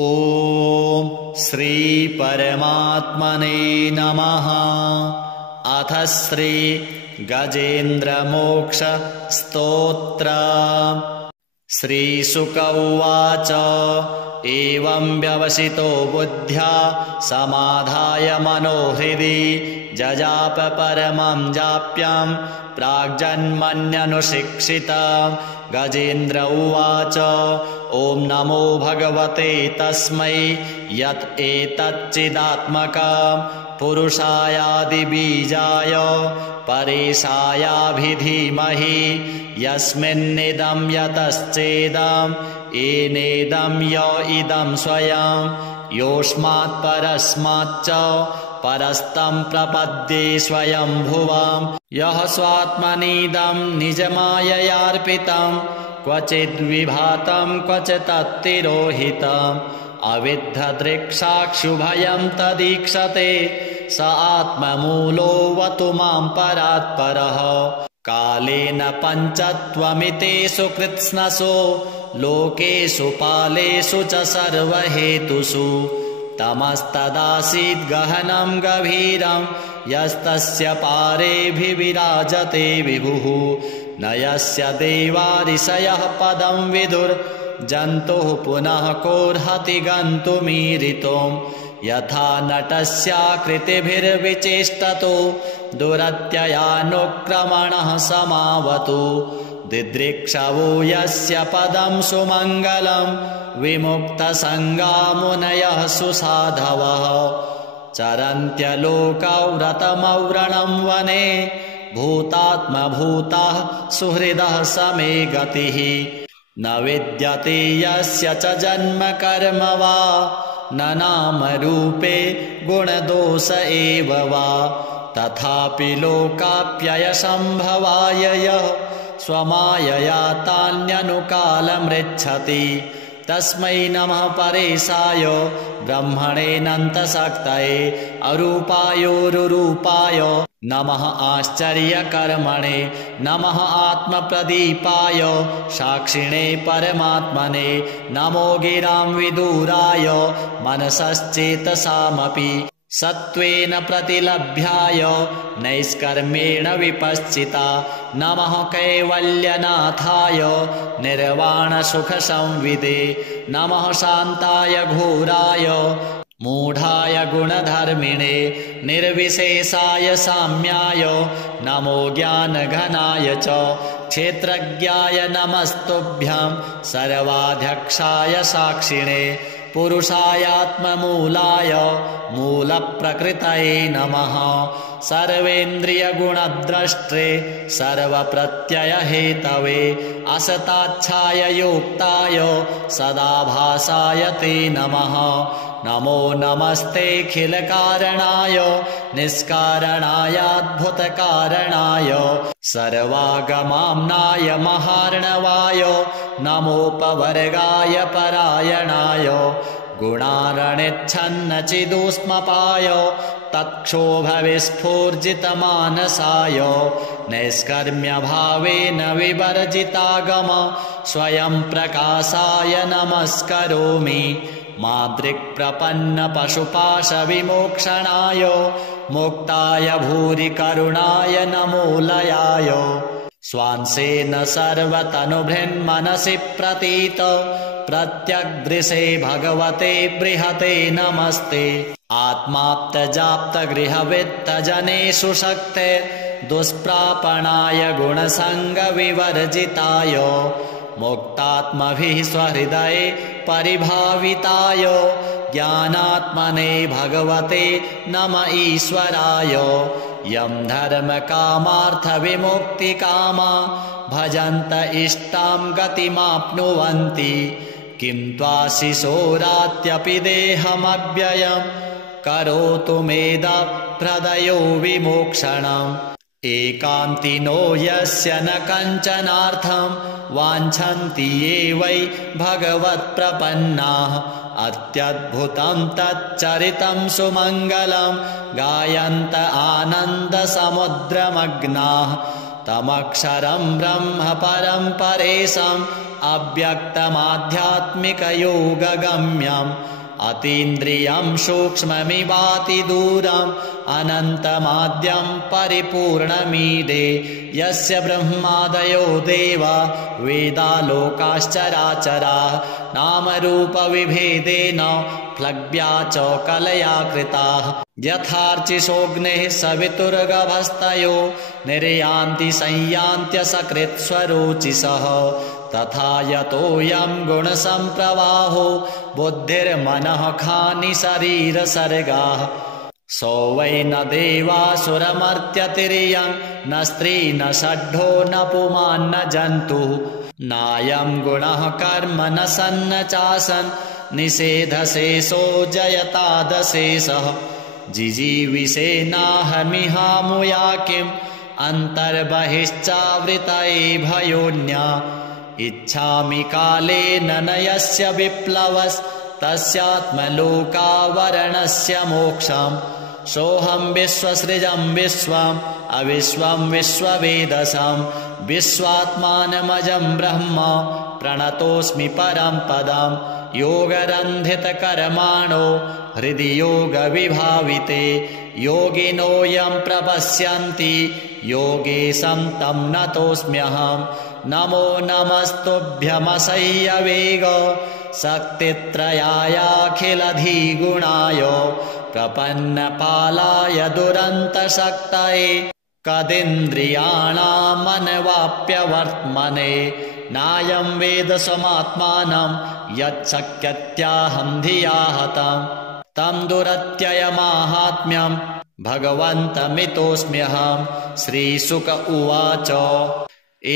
ॐ श्री परमात्मने नमः। अथ श्री गजेन्द्रमोक्ष स्तोत्र। श्रीशुक उवाच एवं व्यवसितो बुद्ध्या समाधाय मनोहृदि जजाप परमं जाप्यं प्राग्जन्मन्यनुशिक्षित। गजेन्द्र उवाच ॐ नमो भगवते तस्मै यत् एतच्चिदात्मकं पुरुषायादिबीजाय परेशायाभिधीमहि यस्मिन्निदं यतश्चेदं येनेदं य इदं स्वयं योऽस्मात् परस्माच्च परस्तं प्रपद्ये स्वयंभुवं यः स्वात्मनीदं निजमाययार्पितं क्वचिद्विभातं क्वचित्तिरोहितम् अविद्धदृक्साक्षुभयं तदीक्षते स आत्ममूलोऽवतु मां परात्परः। कालेन पञ्चत्वमितेषु कृत्स्नसो लोकेषु पालेषु च सर्वहेतुषु तमस्तदासीद् गहनं गभीरं यस्तस्य पारेऽभिविराजते विभुः न यस्य देवारिषयः पदं विदुर्जन्तुः पुनः कोऽर्हति गन्तुमीरितुं यथा नटस्याकृतिभिर्विचेष्टतो दुरत्ययानुक्रमणः समावतु दिदृक्षवो यस्य पदं सुमङ्गलं विमुक्तसङ्गा मुनयः सुसाधवः चरन्त्यलोकव्रतमव्रणं वने भूतात्मभूताः सुहृदः समे गतिः न विद्यते यस्य च जन्म कर्म वा न नाम रूपे गुणदोष एव वा तथापि लोकाप्ययसम्भवाय यः स्वमायया तान्यनुकालमृच्छति तस्मै नमः परेशाय ब्रह्मणेऽनन्तशक्तये अरूपायोरुरूपाय नमः आश्चर्यकर्मणे नमः आत्मप्रदीपाय साक्षिणे परमात्मने नमो गिरां विदुराय मनसश्चेतसामपि सत्त्वेन प्रतिलभ्याय नैष्कर्मेण विपश्चिता नमः कैवल्यनाथाय निर्वाणसुखसंविदे नमः शान्ताय घोराय मूढाय गुणधर्मिणे निर्विशेषाय साम्याय नमो ज्ञानघनाय च क्षेत्रज्ञाय नमस्तुभ्यं सर्वाध्यक्षाय साक्षिणे पुरुषायात्ममूलाय मूलप्रकृतये नमः सर्वेन्द्रियगुणद्रष्टे सर्वप्रत्ययहेतवे असताच्छाय योक्ताय सदाभासाय ते नमः नमो नमस्तेऽखिलकारणाय निष्कारणायाद्भुतकारणाय सर्वागमाम्नाय महार्णवाय नमोपवर्गाय परायणाय गुणारणिच्छन्नचिदूष्मपाय तत्क्षोभविस्फूर्जितमानसाय नैष्कर्म्यभावेन विवर्जितागम स्वयं प्रकाशाय नमस्करोमि मादृक्प्रपन्नपशुपाशविमोक्षणाय मुक्ताय भूरि करुणाय नमोलयाय स्वांसेन सर्वतनुभृन्मनसि प्रतीत प्रत्यग्दृशे भगवते बृहते नमस्ते आत्माप्तजाप्तगृहवित्तजनेषु शक्ते दुष्प्रापणाय गुणसङ्गविवर्जिताय मुक्तात्मभिः स्वहृदये परिभाविताय ज्ञानात्मने भगवते नम ईश्वराय यं धर्मकामार्थविमुक्तिकामा भजन्त इष्टां गतिमाप्नुवन्ति किं त्वाशिशोरात्यपि देहमव्ययं करोतु मेदप्रदयो विमोक्षणम् एकान्तिनो यस्य न कञ्चनार्थं वाञ्छन्ति ये वै भगवत्प्रपन्नाः अत्यद्भुतं तच्चरितं सुमङ्गलं गायन्त आनन्दसमुद्रमग्नाः तमक्षरं ब्रह्म परं परेशं अव्यक्तमाध्यात्मिकयोगगम्यम् अतीन्द्रियं सूक्ष्ममिवातिदूरम् अनन्तमाद्यं परिपूर्णमीडे यस्य ब्रह्मादयो देवा वेदालोकाश्चराचराः नामरूपविभेदेन प्लव्या च कलया कृताः यथार्चिषोऽग्नेः सवितुर्गभस्तयो निर्यान्ति संयान्त्यसकृत्स्वरोचिषः तथा यतोऽयं गुणसम्प्रवाहो बुद्धिर्मनः खानि शरीरसर्गाः सो वै न देवासुरमर्त्यतिर्यं न स्त्री न षड्ढो न पुमान् न जन्तुः नायं गुणः कर्म न सन्न चासन् निषेधशेषो जयतादशेषः जिजीविषेनाहमिहामुया किम् अन्तर्बहिश्चावृतये भयोन्या इच्छामि कालेन न यस्य विप्लवस्तस्यात्मलोकावरणस्य मोक्षम् सोऽहं विश्वसृजं विश्वम् अविश्वं विश्ववेदसं विश्वात्मानमजं ब्रह्म प्रणतोऽस्मि परं पदम् योगरन्धितकर्माणो हृदि योगविभाविते योगिनो यं प्रपश्यन्ति योगेशं तं नतोऽस्म्यहम् नमो नमस्तुभ्यमसह्यवेग शक्तित्रयायाखिलधिगुणाय प्रपन्नपालाय दुरन्तशक्तये कदिन्द्रियाणामनवाप्यवर्त्मने नायं वेद स्वमात्मानं यच्छक्यत्याहं धिया हतं तं दुरत्ययमाहात्म्यं भगवन्तमितोऽस्म्यहं श्रीशुक उवाच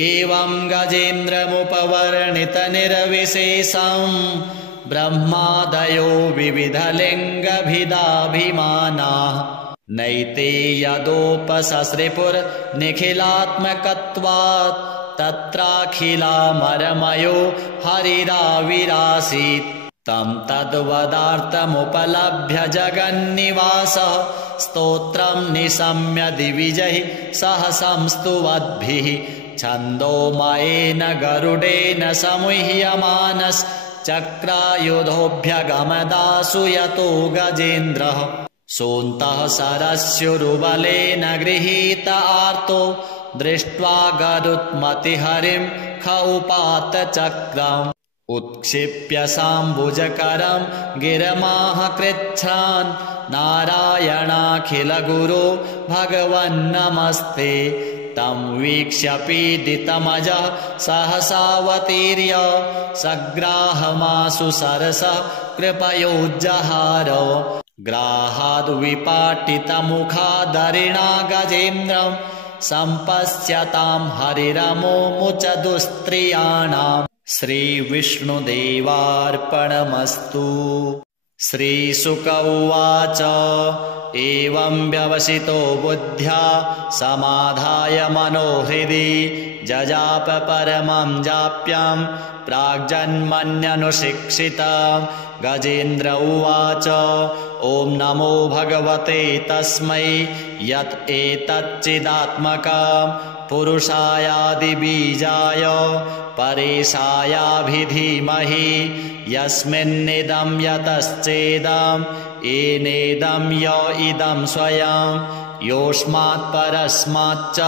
एवं गजेन्द्रमुपवर्णितनिर्विशेषं ब्रह्मादयो विविधलिङ्गभिदाभिमानाः नैते यदोपससृपुर्निखिलात्मकत्वात् तत्राखिलामरमयो हरिराविरासीत् तं तद्वदार्थमुपलभ्य जगन्निवासः स्तोत्रं निशम्य दिविजैः सह संस्तुवद्भिः छन्दोमयेन गरुडेन समुह्यमानश्चक्रायुधोऽभ्यगमदासु यतो गजेन्द्रः सोऽन्तः सरस्युरुबलेन गृहीत आर्तो दृष्ट्वा गरुत्मतिहरिं ख उपात चक्रम् उत्क्षिप्य साम्बुजकरं गिरमाह कृच्छ्रान् नारायणाखिलगुरो भगवन्नमस्ते तं वीक्ष्य पीडितमजः सहसावतीर्य सग्राहमाशु सरसः कृपयोज्जहार ग्राहाद्विपाटितमुखादरिणा गजेन्द्रं सम्पश्यतां हरिरमोमुच दुस्त्रियाणाम् श्रीविष्णुदेवार्पणमस्तु। श्रीशुक उवाच एवं व्यवसितो बुद्ध्या समाधाय मनोहृदि जजाप परमं जाप्यं प्राग्जन्मन्यनुशिक्षितं गजेन्द्र उवाच ॐ नमो भगवते तस्मै यत् एतच्चिदात्मकं पुरुषायादिबीजाय परेशायाभिधीमहि यस्मिन्निदं यतश्चेदं येनेदं य इदं स्वयं योऽस्मात् परस्माच्च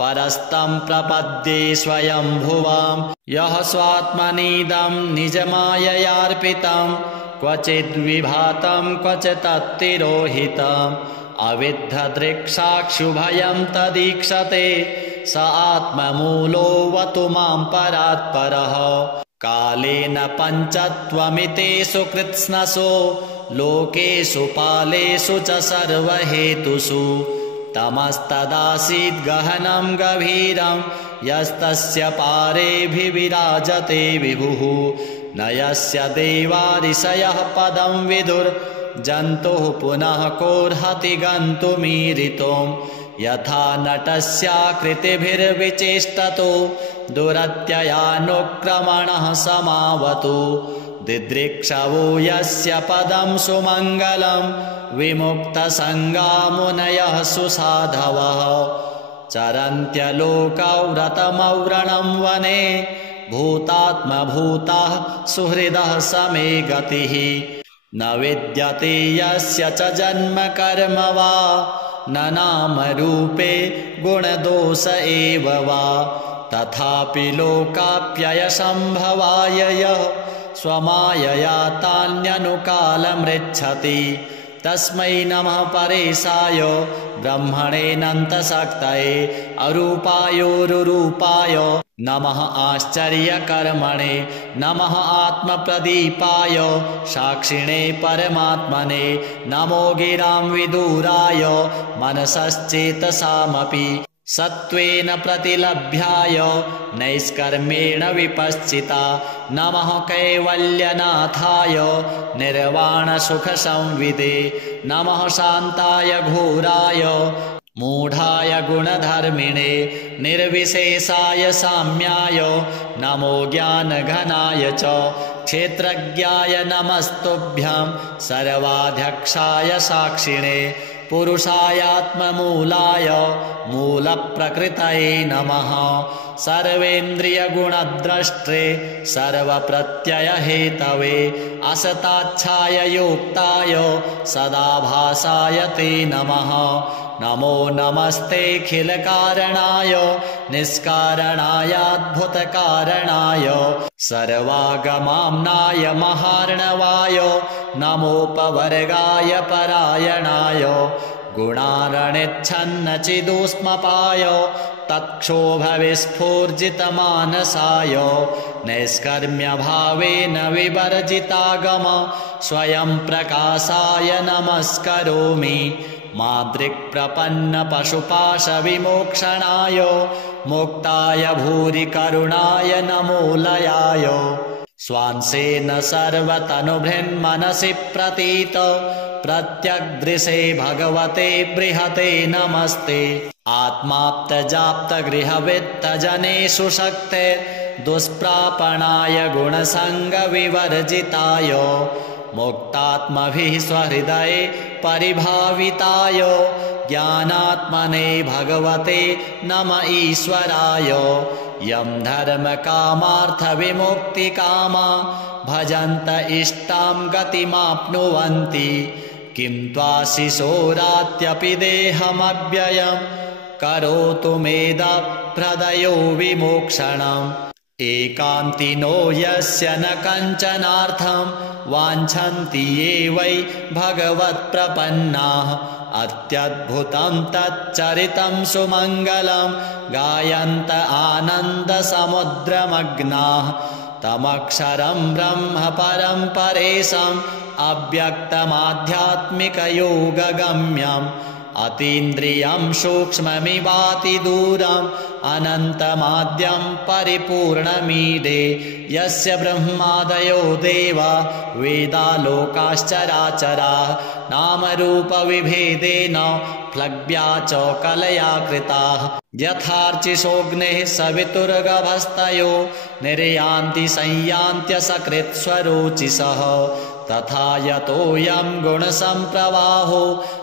परस्तं प्रपद्ये स्वयंभुवं यः स्वात्मनीदं निजमाययार्पितं क्वचिद्विभातं क्वचित्तिरोहितम् अविद्धदृक्साक्षुभयं तदीक्षते स आत्ममूलोऽवतु मां परात्परः कालेन पञ्चत्वमितेषु कृत्स्नसो लोकेषु पालेषु च सर्वहेतुषु तमस्तदासीद् गहनं गभीरं यस्तस्य पारेऽभिविराजते विभुः न यस्य देवारिषयः पदं विदुर्जन्तुः पुनः कोऽर्हति गन्तुमीरितुं यथा नटस्याकृतिभिर्विचेष्टतो दुरत्ययानुक्रमणः समावतु दिदृक्षवो यस्य पदं सुमङ्गलं विमुक्तसङ्गा मुनयः सुसाधवः चरन्त्यलोकौ रतमौरणं वने भूतात्मभूतः सुहृदः समे गतिः न विद्यते यस्य च जन्म कर्म वा न नामरूपे गुणदोष एव वा तथापि लोकाप्ययसम्भवाय यः स्वमायया तान्यनुकालमृच्छति तस्मै नमः परेशाय ब्रह्मणेऽनन्तशक्तये अरूपायोरुरूपाय नमः आश्चर्यकर्मणे नमः आत्मप्रदीपाय साक्षिणे परमात्मने नमो गिरां विदूराय मनसश्चेतसामपि सत्त्वेन प्रतिलभ्याय नैष्कर्मेण विपश्चिता नमः कैवल्यनाथाय निर्वाणसुखसंविदे नमः शान्ताय घोराय मूढाय गुणधर्मिणे निर्विशेषाय साम्याय नमो ज्ञानघनाय च क्षेत्रज्ञाय नमस्तुभ्यं सर्वाध्यक्षाय साक्षिणे पुरुषायात्ममूलाय मूलप्रकृतये नमः सर्वेन्द्रियगुणद्रष्टे सर्वप्रत्ययहेतवे असताच्छाय योक्ताय सदाभासाय ते नमः नमो नमस्तेऽखिलकारणाय निष्कारणायाद्भुतकारणाय सर्वागमाम्नाय महार्णवाय नमोपवर्गाय परायणाय गुणारणिच्छन्नचिदुष्मपाय तत्क्षोभविस्फूर्जितमानसाय नैष्कर्म्यभावेन विवर्जितागम स्वयं प्रकाशाय नमस्करोमि मादृक्प्रपन्नपशुपाशविमोक्षणाय मुक्ताय भूरि करुणाय नमो लयाय स्वांसेन सर्वतनुभृन्मनसि प्रतीत प्रत्यग्दृशे भगवते बृहते नमस्ते आत्माप्तजाप्तगृहवित्तजनेषु शक्ते दुष्प्रापणाय गुणसङ्गविवर्जिताय मुक्तात्मभिः स्वहृदये परिभाविताय ज्ञानात्मने भगवते नम ईश्वराय यं धर्मकामार्थविमुक्तिकामा भजन्त इष्टां गतिमाप्नुवन्ति किं त्वाशिशोरात्यपि देहमव्ययं करोतु मेदप्रदयो विमोक्षणम् एकान्तिनो यस्य न कञ्चनार्थं वाञ्छन्ति ये वै भगवत्प्रपन्नाः अत्यद्भुतं तच्चरितं सुमङ्गलं गायन्त आनन्दसमुद्रमग्नाः तमक्षरं ब्रह्म परं परेशम् अव्यक्तमाध्यात्मिकयोगगम्यम् अतीन्द्रियं सूक्ष्ममिवातिदूरम् अनन्तमाद्यं परिपूर्णमीडे यस्य ब्रह्मादयो देवा वेदालोकाश्चराचराः नामरूपविभेदेन प्लव्या च कलया कृताः यथार्चिषोऽग्नेः सवितुर्गभस्तयो निर्यान्ति संयान्त्यसकृत्स्वरोचिषः तथा यतोऽयं गुणसम्प्रवाहो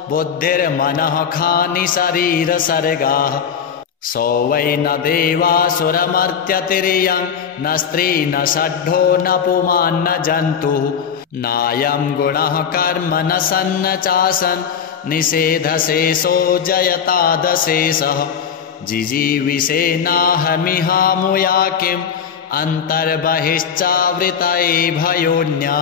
बुद्धिर्मनः खानि शरीरसर्गाः सो वै न देवासुरमर्त्यतिर्यं न स्त्री न षड्ढो न पुमान्न जन्तुः नायं गुणः कर्म न सन्न चासन् निषेधशेषो जयतादशेषः जिजीविषेनाहमिहामुया किम् अन्तर्बहिश्चावृतये भयोन्या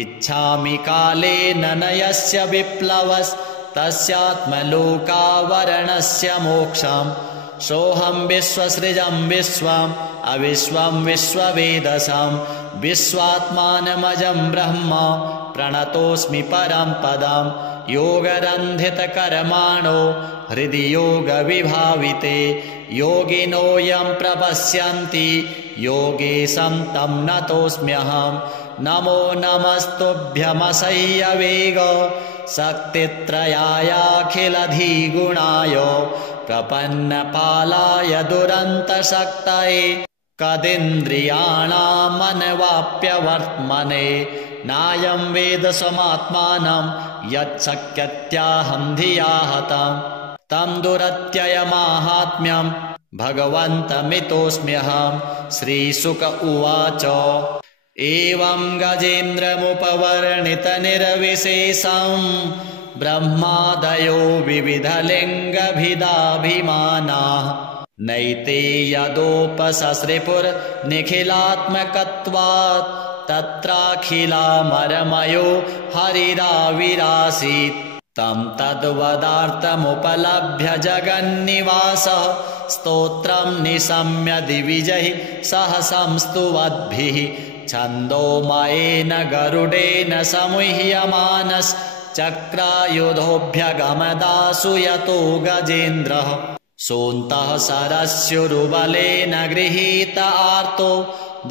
इच्छामि कालेन न यस्य विप्लवस्तस्यात्मलोकावरणस्य मोक्षम् सोऽहं विश्वसृजं विश्वम् अविश्वं विश्ववेदसं विश्वात्मानमजं ब्रह्म प्रणतोऽस्मि परं पदं योगरन्धितकर्माणो हृदि योगविभाविते योगिनो यं प्रपश्यन्ति योगेशं तं नतोऽस्म्यहम् नमो नमस्तुभ्यमसह्यवेग शक्तित्रयायाखिलधिगुणाय प्रपन्नपालाय दुरन्तशक्तये कदिन्द्रियाणामनवाप्यवर्त्मने नायं वेद स्वमात्मानं यच्छक्यत्याहं धिया हतं तं दुरत्ययमाहात्म्यं भगवन्तमितोऽस्म्यहं। श्रीशुक उवाच एवं गजेन्द्रमुपवर्णितनिर्विशेषं ब्रह्मादयो विविधलिङ्गभिदाभिमानाः नैते यदोपससृपुर्निखिलात्मकत्वात् तत्राखिलामरमयो हरिराविरासीत् तं तद्वदार्थमुपलभ्य जगन्निवासः स्तोत्रं निशम्य दिविजैः सह संस्तुवद्भिः छन्दोमयेन गरुडेन समुह्यमानश्चक्रायुधोऽभ्यगमदासु यतो गजेन्द्रः सोऽन्तः सरस्युरुबलेन गृहीत आर्तो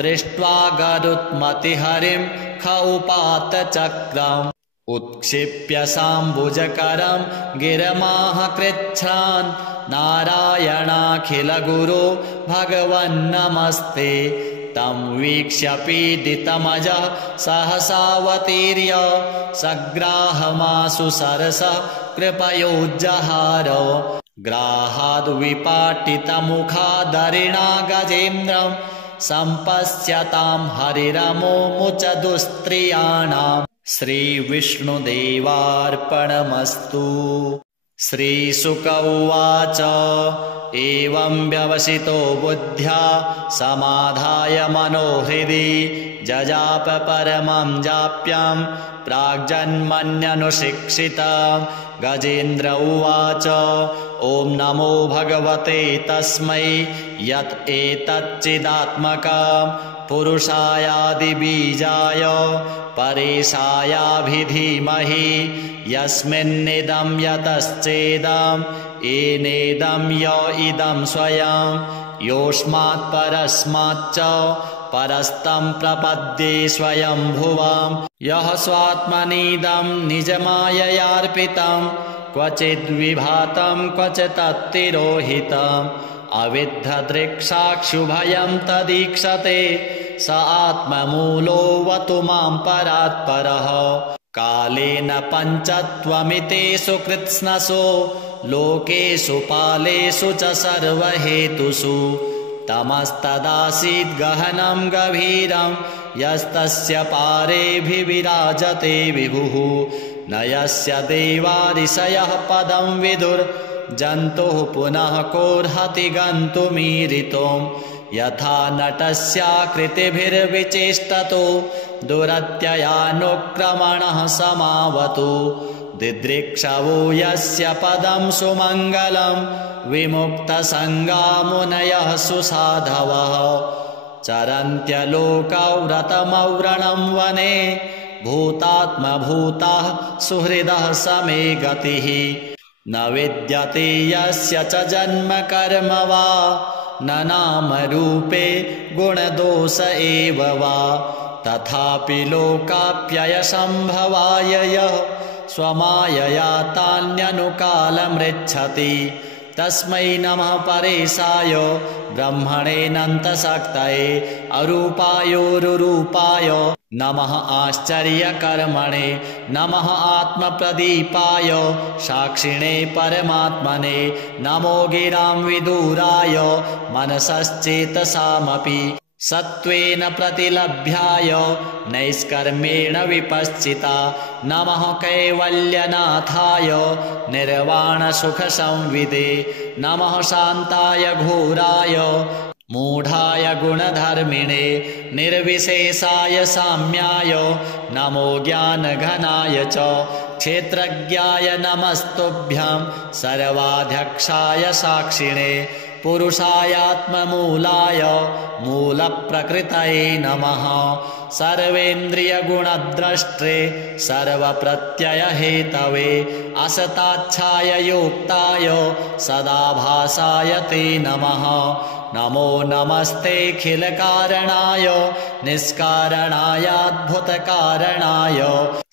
दृष्ट्वा गरुत्मतिहरिं ख उपात चक्रम् उत्क्षिप्य साम्बुजकरं गिरमाह कृच्छ्रान् नारायणाखिलगुरो भगवन्नमस्ते तं वीक्ष्य पीडितमजः सहसावतीर्य सग्राहमासु सरसः कृपयोज्जहार ग्राहाद्विपाटितमुखादरिणा गजेन्द्रं सम्पश्यतां हरिरमोमुच दुस्त्रियाणाम् श्रीविष्णुदेवार्पणमस्तु। श्रीशुक उवाच एवं व्यवसितो बुद्ध्या समाधाय मनोहृदि जजाप परमं जाप्यां प्राग्जन्मन्यनुशिक्षितं गजेन्द्र उवाच ॐ नमो भगवते तस्मै यत् एतच्चिदात्मकं पुरुषायादिबीजाय परेशायाभिधीमहि यस्मिन्निदं यतश्चेदं येनेदं य इदं स्वयं योऽस्मात् परस्माच्च परस्तं प्रपद्ये स्वयंभुवं यः स्वात्मनीदं निजमाययार्पितं क्वचिद्विभातं क्वचित्तिरोहितम् अविद्धदृक्साक्षुभयं तदीक्षते स आत्ममूलोऽवतु मां परात्परः कालेन पञ्चत्वमितेषु कृत्स्नसो लोकेषु पालेषु च सर्वहेतुषु तमस्तदासीद् गहनं गभीरं यस्तस्य पारेऽभिविराजते विभुः न यस्य देवारिषयः पदं विदुर्जन्तुः पुनः कोऽर्हति गन्तुमीरितुं यथा नटस्याकृतिभिर्विचेष्टतो दुरत्ययानुक्रमणः समावतु दिदृक्षवो यस्य पदं सुमङ्गलं विमुक्तसङ्गा मुनयः सुसाधवः चरन्त्यलोकव्रतमव्रणं वने भूतात्मभूताः सुहृदः समे गतिः न विद्यते यस्य च जन्म कर्म वा न नाम रूपे गुणदोष एव वा तथापि लोकाप्ययसम्भवाय यः स्वमायया तान्यनुकालमृच्छति तस्मै नमः परेशाय ब्रह्मणेऽनन्तशक्तये अरूपायोरुरूपाय नमः आश्चर्यकर्मणे नमः आत्मप्रदीपाय साक्षिणे परमात्मने नमो गिरां विदुराय मनसश्चेतसामपि सत्त्वेन प्रतिलभ्याय नैष्कर्मेण विपश्चिता नमः कैवल्यनाथाय निर्वाणसुखसंविदे नमः शान्ताय घोराय मूढाय गुणधर्मिणे निर्विशेषाय साम्याय नमो ज्ञानघनाय च क्षेत्रज्ञाय नमस्तुभ्यं सर्वाध्यक्षाय साक्षिणे पुरुषायात्ममूलाय मूलप्रकृतये नमः सर्वेन्द्रियगुणद्रष्टे सर्वप्रत्ययहेतवे असताच्छाय योक्ताय सदाभासाय ते नमः नमो नमस्तेऽखिलकारणाय निष्कारणायाद्भुतकारणाय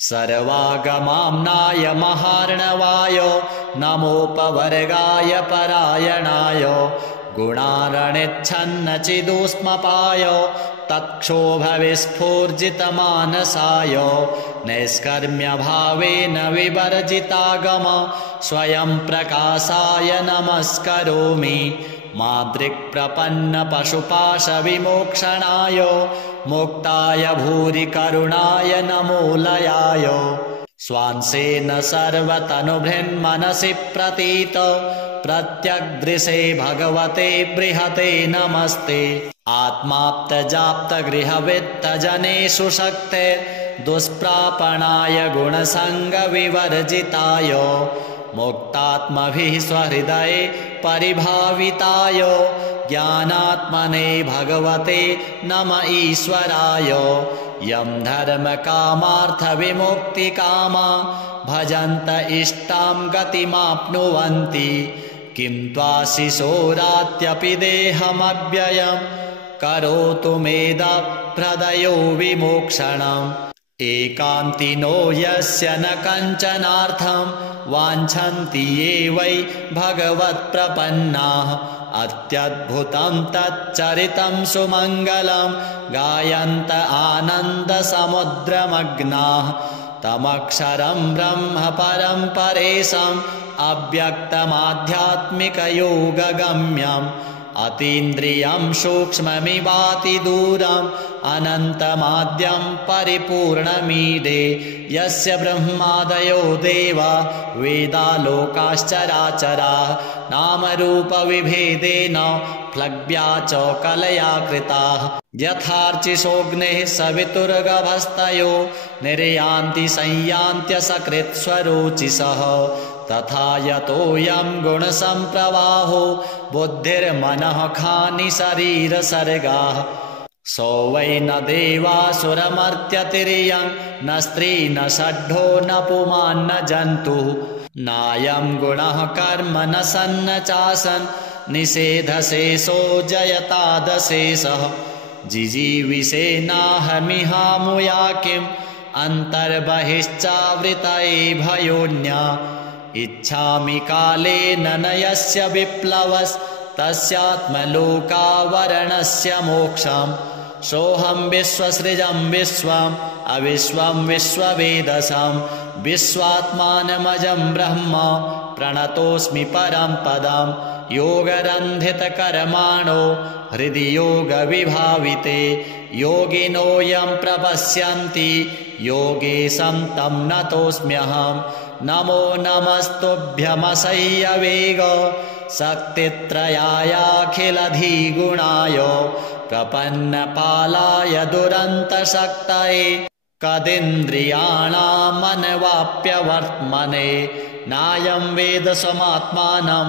सर्वागमाम्नाय महार्णवाय नमोपवर्गाय परायणाय गुणारणिच्छन्नचिदुष्मपाय तत्क्षोभविस्फूर्जितमानसाय नैष्कर्म्यभावेन विवर्जितागम स्वयं प्रकाशाय नमस्करोमि मादृक्प्रपन्नपशुपाशविमोक्षणाय मुक्ताय भूरि करुणाय नमोलयाय स्वांसेन सर्वतनुभृन्मनसि प्रतीत प्रत्यग्दृशे भगवते बृहते नमस्ते आत्माप्तजाप्तगृहवित्तजनेषु शक्ते दुष्प्रापणाय गुणसङ्गविवर्जिताय मुक्तात्मभिः स्वहृदये परिभाविताय ज्ञानात्मने भगवते नम ईश्वराय यं धर्मकामार्थविमुक्तिकामा भजन्त इष्टां गतिमाप्नुवन्ति किं त्वाशिशोरात्यपि देहमव्ययम् करोतु मेदप्रदयो विमोक्षणम् एकान्तिनो यस्य न कञ्चनार्थं वाञ्छन्ति ये वै भगवत्प्रपन्नाः अत्यद्भुतं तच्चरितं सुमङ्गलं गायन्त आनन्दसमुद्रमग्नाः तमक्षरं ब्रह्म परं परेशम् अव्यक्तमाध्यात्मिकयोगगम्यम् अतीन्द्रियं सूक्ष्ममिवातिदूरम् अनन्तमाद्यं परिपूर्णमीडे यस्य ब्रह्मादयो देवा वेदालोकाश्चराचराः नामरूपविभेदेन प्लव्या च कलया कृताः यथार्चिषोऽग्नेः सवितुर्गभस्तयो निर्यान्ति संयान्त्यसकृत्स्वरोचिषः तथा यतोऽयं गुणसम्प्रवाहो बुद्धिर्मनः खानि शरीरसर्गाः सो वै न देवासुरमर्त्यतिर्यं न स्त्री न षड्ढो न पुमान् न जन्तुः नायं गुणः कर्म न सन्न चासन् निषेधशेषो जयतादशेषः जिजीविषेनाहमिहामुया किम् अन्तर्बहिश्चावृतये भयोन्या इच्छामि कालेन न यस्य विप्लवस्तस्यात्मलोकावरणस्य मोक्षम् सोऽहं विश्वसृजं विश्वम् अविश्वं विश्ववेदसं विश्वात्मानमजं ब्रह्म प्रणतोऽस्मि परं पदम् योगरन्धितकर्माणो हृदि योगविभाविते योगिनो यं प्रपश्यन्ति योगेशं तं नतोऽस्म्यहम् नमो नमस्तुभ्यमसह्यवेग शक्तित्रयायाखिलधिगुणाय प्रपन्नपालाय दुरन्तशक्तये कदिन्द्रियाणामनवाप्यवर्त्मने नायं वेद समात्मानं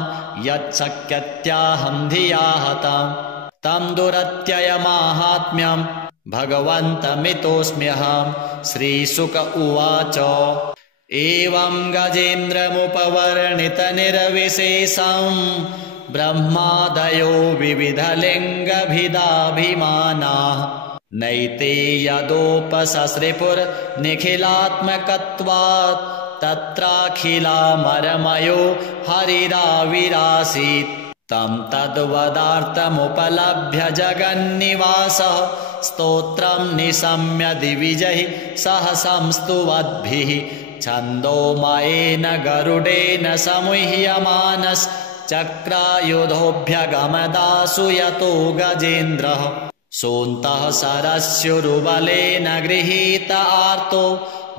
यच्छक्यत्याहं धिया हतं तं दुरत्ययमाहात्म्यं भगवन्तमितोऽस्म्यहं श्रीशुक उवाच एवं गजेन्द्रमुपवर्णितनिर्विशेषं ब्रह्मादयो विविधलिङ्गभिदाभिमानाः नैते यदोपससृपुर्निखिलात्मकत्वात् तत्राखिलामरमयो हरिराविरासीत् तं तद्वदार्थमुपलभ्य जगन्निवासः स्तोत्रं निशम्य दिविजैः सह संस्तुवद्भिः छन्दोमयेन गरुडेन समुह्यमानश्चक्रायुधोऽभ्यगमदासु यतो गजेन्द्रः सोऽन्तः सरस्युरुबलेन गृहीत आर्तो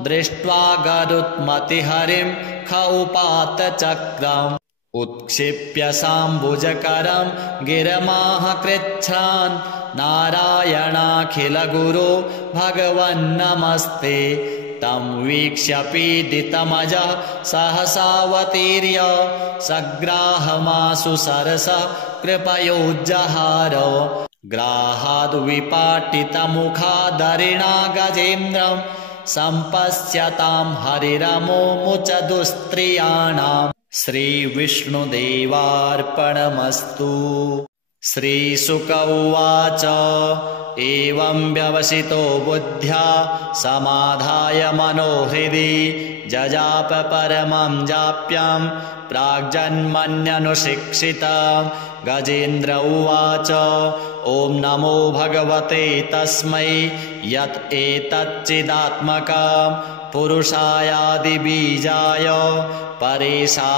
दृष्ट्वा गरुत्मतिहरिं ख उपात चक्रम् उत्क्षिप्य साम्बुजकरं गिरमाह कृच्छ्रान् नारायणाखिलगुरो भगवन्नमस्ते तं वीक्ष्य पीडितमजः सहसावतीर्य सग्राहमासु सरसः कृपयोज्जहार ग्राहाद्विपाटितमुखादरिणा गजेन्द्रं सम्पश्यतां हरिरमोमुच दुस्त्रियाणाम् श्रीविष्णुदेवार्पणमस्तु। श्रीशुक उवाच एवं व्यवसितो बुद्ध्या समाधाय मनोहृदि जजाप परमं जाप्यं प्राग्जन्मन्यनुशिक्षितं गजेन्द्र उवाच ॐ नमो भगवते तस्मै यत् एतच्चिदात्मकं पुरुषायादिबीजाय परेशायाभिधीमहि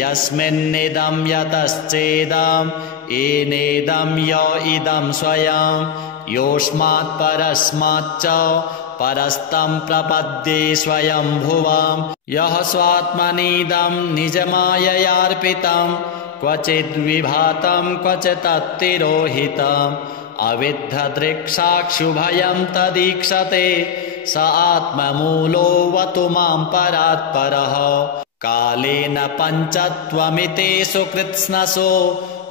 यस्मिन्निदं यतश्चेदं येनेदं य इदं स्वयं योऽस्मात् परस्माच्च परस्तं प्रपद्ये स्वयंभुवं यः स्वात्मनीदं निजमाययार्पितं क्वचिद्विभातं क्वचित्तिरोहितम् अविद्धदृक्साक्षुभयं तदीक्षते स आत्ममूलोऽवतु मां परात्परः कालेन पञ्चत्वमितेषु कृत्स्नसो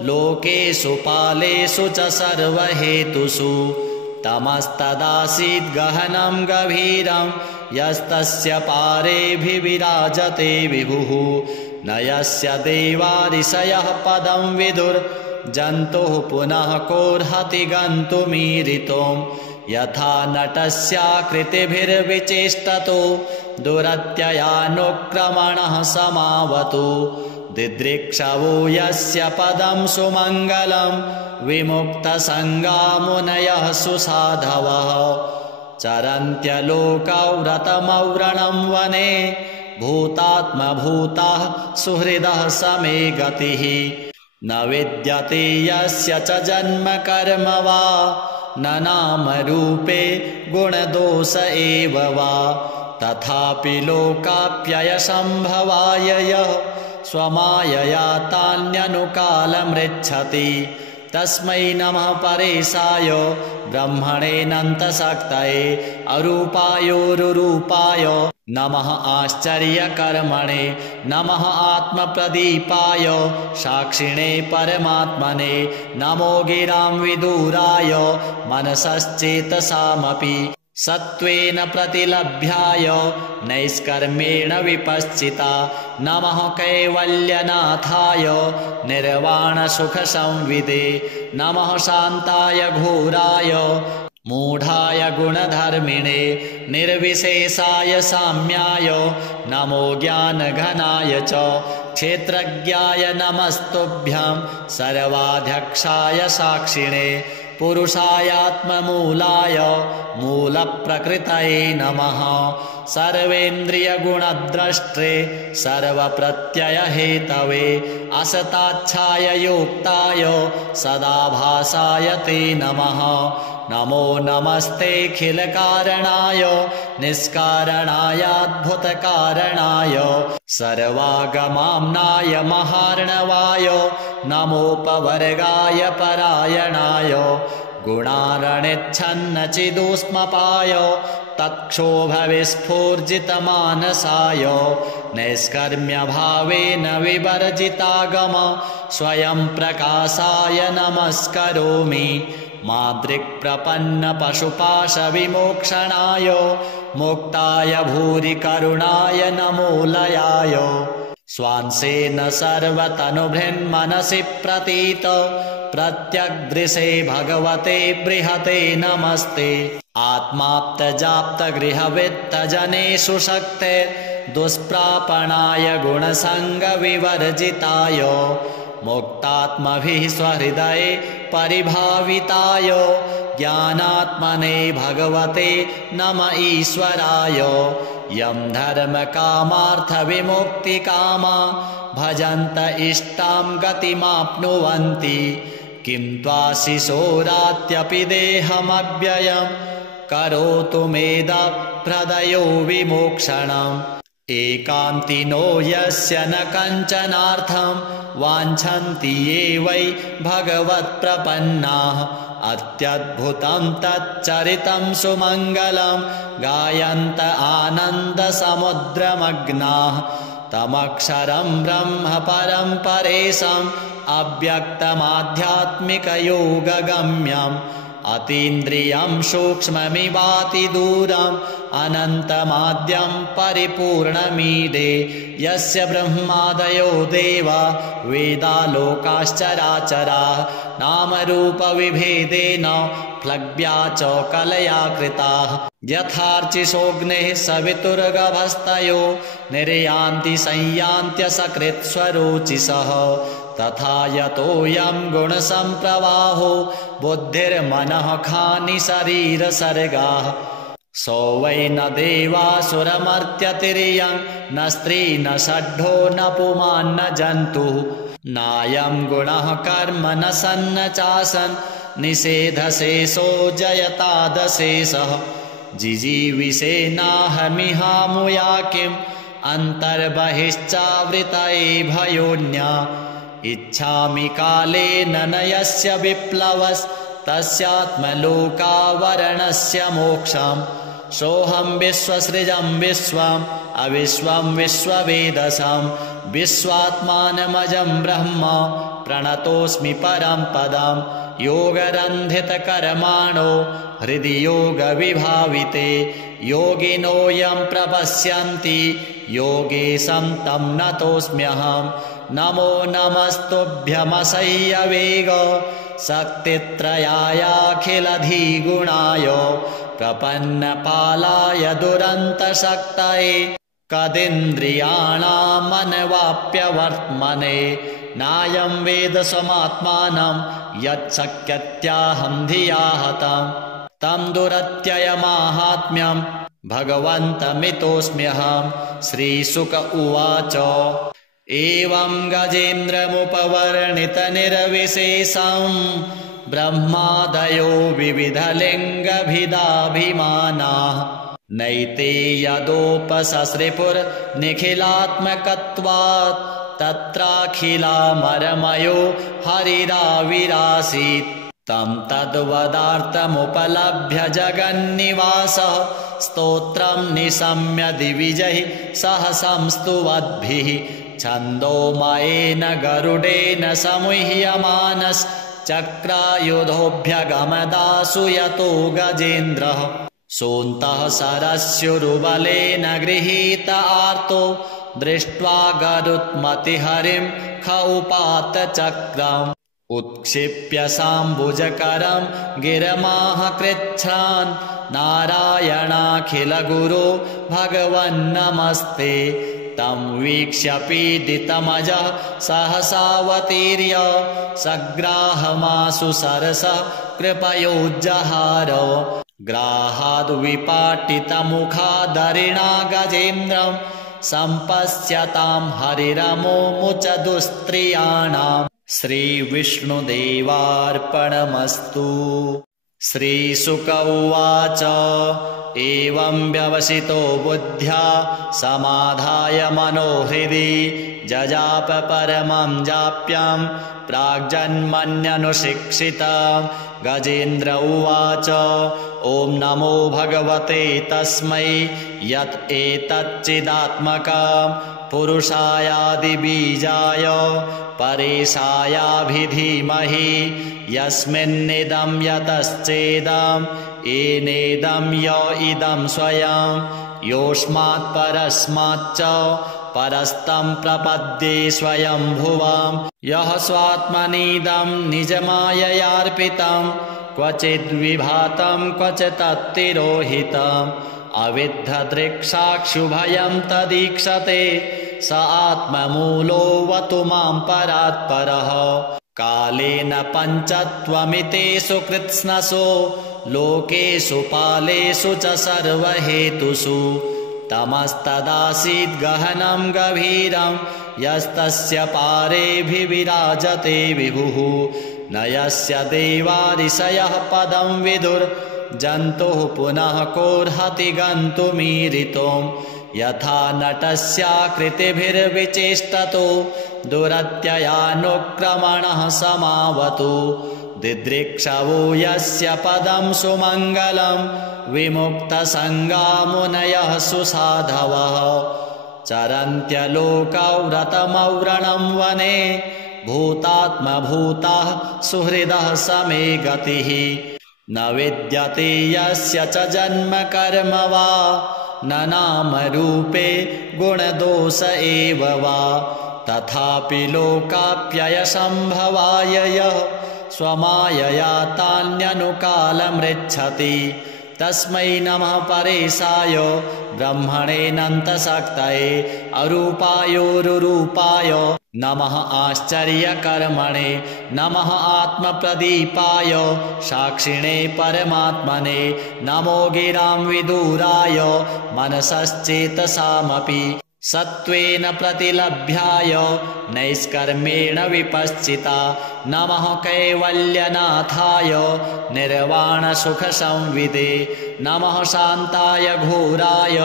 लोकेषु पालेषु च सर्वहेतुषु तमस्तदासीद् गहनं गभीरं यस्तस्य पारेऽभिविराजते विभुः न यस्य देवारिषयः पदं विदुर्जन्तुः पुनः कोऽर्हति गन्तुमीरितुं यथा नटस्याकृतिभिर्विचेष्टतो दुरत्ययानुक्रमणः समावतु दिदृक्षवो यस्य पदं सुमङ्गलं विमुक्तसङ्गा मुनयः सुसाधवः चरन्त्यलोकव्रतमव्रणं वने भूतात्मभूताः सुहृदः समे गतिः न विद्यते यस्य च जन्म कर्म वा न नामरूपे गुणदोष एव वा तथापि लोकाप्ययसम्भवाय यः स्वमायया तान्यनुकालमृच्छति तस्मै नमः परेशाय ब्रह्मणेऽनन्तशक्तये अरूपायोरुरूपाय नमः आश्चर्यकर्मणे नमः आत्मप्रदीपाय साक्षिणे परमात्मने नमो गिरां विदुराय मनसश्चेतसामपि सत्त्वेन प्रतिलभ्याय नैष्कर्मेण विपश्चिता नमः कैवल्यनाथाय निर्वाणसुखसंविदे नमः शान्ताय घोराय मूढाय गुणधर्मिणे निर्विशेषाय साम्याय नमो ज्ञानघनाय च क्षेत्रज्ञाय नमस्तुभ्यं सर्वाध्यक्षाय साक्षिणे पुरुषायात्ममूलाय मूलप्रकृतये नमः सर्वेन्द्रियगुणद्रष्टे सर्वप्रत्ययहेतवे असताच्छाय योक्ताय सदाभासाय ते नमः नमो नमस्तेऽखिलकारणाय निष्कारणायाद्भुतकारणाय सर्वागमाम्नाय महार्णवाय नमोपवर्गाय परायणाय गुणारणिच्छन्नचिदुष्मपाय तत्क्षोभविस्फूर्जितमानसाय नैष्कर्म्यभावेन विवर्जितागम स्वयं प्रकाशाय नमस्करोमि मादृक्प्रपन्नपशुपाशविमोक्षणाय मुक्ताय भूरि करुणाय नमो लयाय स्वांसेन सर्वतनुभृन्मनसि प्रतीत प्रत्यग्दृशे भगवते बृहते नमस्ते आत्माप्तजाप्तगृहवित्तजनेषु शक्ते दुष्प्रापणाय गुणसङ्गविवर्जिताय मुक्तात्मभिः स्वहृदये परिभाविताय ज्ञानात्मने भगवते नम ईश्वराय यं धर्मकामार्थविमुक्तिकामा भजन्त इष्टां गतिमाप्नुवन्ति किं त्वाशिशोरात्यपि देहमव्ययं करोतु मेदप्रदयो विमोक्षणम् एकान्तिनो यस्य न कञ्चनार्थं वाञ्छन्ति ये वै भगवत्प्रपन्नाः अत्यद्भुतं तच्चरितं सुमङ्गलं गायन्त आनन्दसमुद्रमग्नाः तमक्षरं ब्रह्म परं परेशम् अव्यक्तमाध्यात्मिकयोगगम्यम् अतीन्द्रियं सूक्ष्ममिवातिदूरम् अनन्तमाद्यं परिपूर्णमीडे यस्य ब्रह्मादयो देवा वेदालोकाश्चराचराः नामरूपविभेदेन प्लव्या च कलया कृताः यथार्चिषोऽग्नेः सवितुर्गभस्तयो निर्यान्ति संयान्त्यसकृत्स्वरोचिषः तथा यतोऽयं गुणसम्प्रवाहो बुद्धिर्मनः खानि शरीरसर्गाः सो वै न देवासुरमर्त्यतिर्यं न स्त्री न षड्ढो न पुमान्न जन्तुः नायं गुणः कर्म न सन्न चासन् निषेधशेषो जयतादशेषः जिजीविषेनाहमिहामुया किम् अन्तर्बहिश्चावृतये भयोन्या इच्छामि कालेन न यस्य विप्लवस्तस्यात्मलोकावरणस्य मोक्षम् सोऽहं विश्वसृजं विश्वम् अविश्वं विश्ववेदसां विश्वात्मानमजं ब्रह्म प्रणतोऽस्मि परं पदं योगरन्धितकर्माणो हृदि योगविभाविते योगिनो यं प्रपश्यन्ति योगेशं तं नतोऽस्म्यहं नमो नमस्तुभ्यमसह्यवेग शक्तित्रयायाखिलधिगुणाय प्रपन्नपालाय दुरन्तशक्तये कदिन्द्रियाणामनवाप्यवर्त्मने नायं वेद स्वमात्मानं यच्छक्यत्याहं धिया हतं तं दुरत्ययमाहात्म्यं भगवन्तमितोऽस्म्यहं श्रीशुक उवाच एवं गजेन्द्रमुपवर्णितनिर्विशेषं ब्रह्मादयो विविधलिङ्गभिदाभिमानाः नैते यदोपससृपुर्निखिलात्मकत्वात् तत्राखिलामरमयो हरिराविरासीत् तं तद्वदार्थमुपलभ्य जगन्निवासः स्तोत्रं निशम्य दिविजैः सह संस्तुवद्भिः छन्दोमयेन गरुडेन समुह्यमानश्चक्रायुधोऽभ्यगमदासु यतो गजेन्द्रः सोऽन्तः सरस्युरुबलेन गृहीत आर्तो दृष्ट्वा गरुत्मतिहरिं ख उपात चक्रम् उत्क्षिप्य साम्बुजकरं गिरमाह कृच्छ्रान् नारायणाखिलगुरो भगवन्नमस्ते तं वीक्ष्य पीडितमजः सहसावतीर्य सग्राहमासु सरसः कृपयोज्जहार ग्राहाद्विपाटितमुखादरिणा गजेन्द्रं सम्पश्यतां हरिरमोमुच दुस्त्रियाणाम् श्रीविष्णुदेवार्पणमस्तु। श्रीशुक उवाच एवं व्यवसितो बुद्ध्या समाधाय मनोहृदि जजाप परमं जाप्यं प्राग्जन्मन्यनुशिक्षितं गजेन्द्र उवाच ॐ नमो भगवते तस्मै यत् एतच्चिदात्मकं पुरुषायादिबीजाय परेशायाभिधीमहि यस्मिन्निदं यतश्चेदं येनेदं य इदं स्वयं योऽस्मात् परस्माच्च परस्तं प्रपद्ये स्वयंभुवं यः स्वात्मनीदं निजमाययार्पितं क्वचिद्विभातं क्वचित्तिरोहितम् अविद्धदृक्साक्षुभयं तदीक्षते स आत्ममूलोऽवतु मां परात्परः कालेन पञ्चत्वमितेषु कृत्स्नसो लोकेषु पालेषु च सर्वहेतुषु तमस्तदासीद् गहनं गभीरं यस्तस्य पारेऽभिविराजते विभुः न यस्य देवारिषयः पदं विदुर्जन्तुः पुनः कोऽर्हति गन्तुमीरितुं यथा नटस्याकृतिभिर्विचेष्टतो दुरत्ययानुक्रमणः समावतु दिदृक्षवो यस्य पदं सुमङ्गलं विमुक्तसङ्गा मुनयः सुसाधवः चरन्त्यलोकव्रतमव्रणं वने भूतात्मभूताः सुहृदः समे गतिः न विद्यते यस्य च जन्म कर्म वा न नाम रूपे गुणदोष एव वा तथापि लोकाप्ययसम्भवाय यः स्वमायया तान्यनुकालमृच्छति तस्मै नमः परेशाय ब्रह्मणेऽनन्तशक्तये अरूपायोरुरूपाय नमः आश्चर्यकर्मणे नमः आत्मप्रदीपाय साक्षिणे परमात्मने नमो गिरां विदुराय मनसश्चेतसामपि सत्त्वेन प्रतिलभ्याय नैष्कर्मेण विपश्चिता नमः कैवल्यनाथाय निर्वाणसुखसंविदे नमः शान्ताय घोराय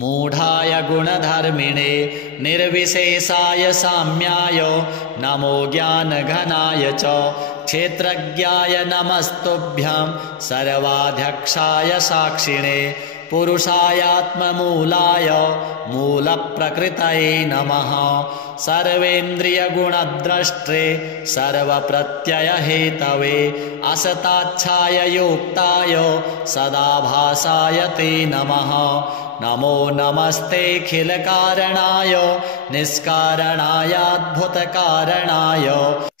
मूढाय गुणधर्मिणे निर्विशेषाय साम्याय नमो ज्ञानघनाय च क्षेत्रज्ञाय नमस्तुभ्यं सर्वाध्यक्षाय साक्षिणे पुरुषायात्ममूलाय मूलप्रकृतये नमः सर्वेन्द्रियगुणद्रष्टे सर्वप्रत्ययहेतवे असताच्छाय योक्ताय सदाभासाय ते नमः नमो नमस्तेऽखिलकारणाय निष्कारणायाद्भुतकारणाय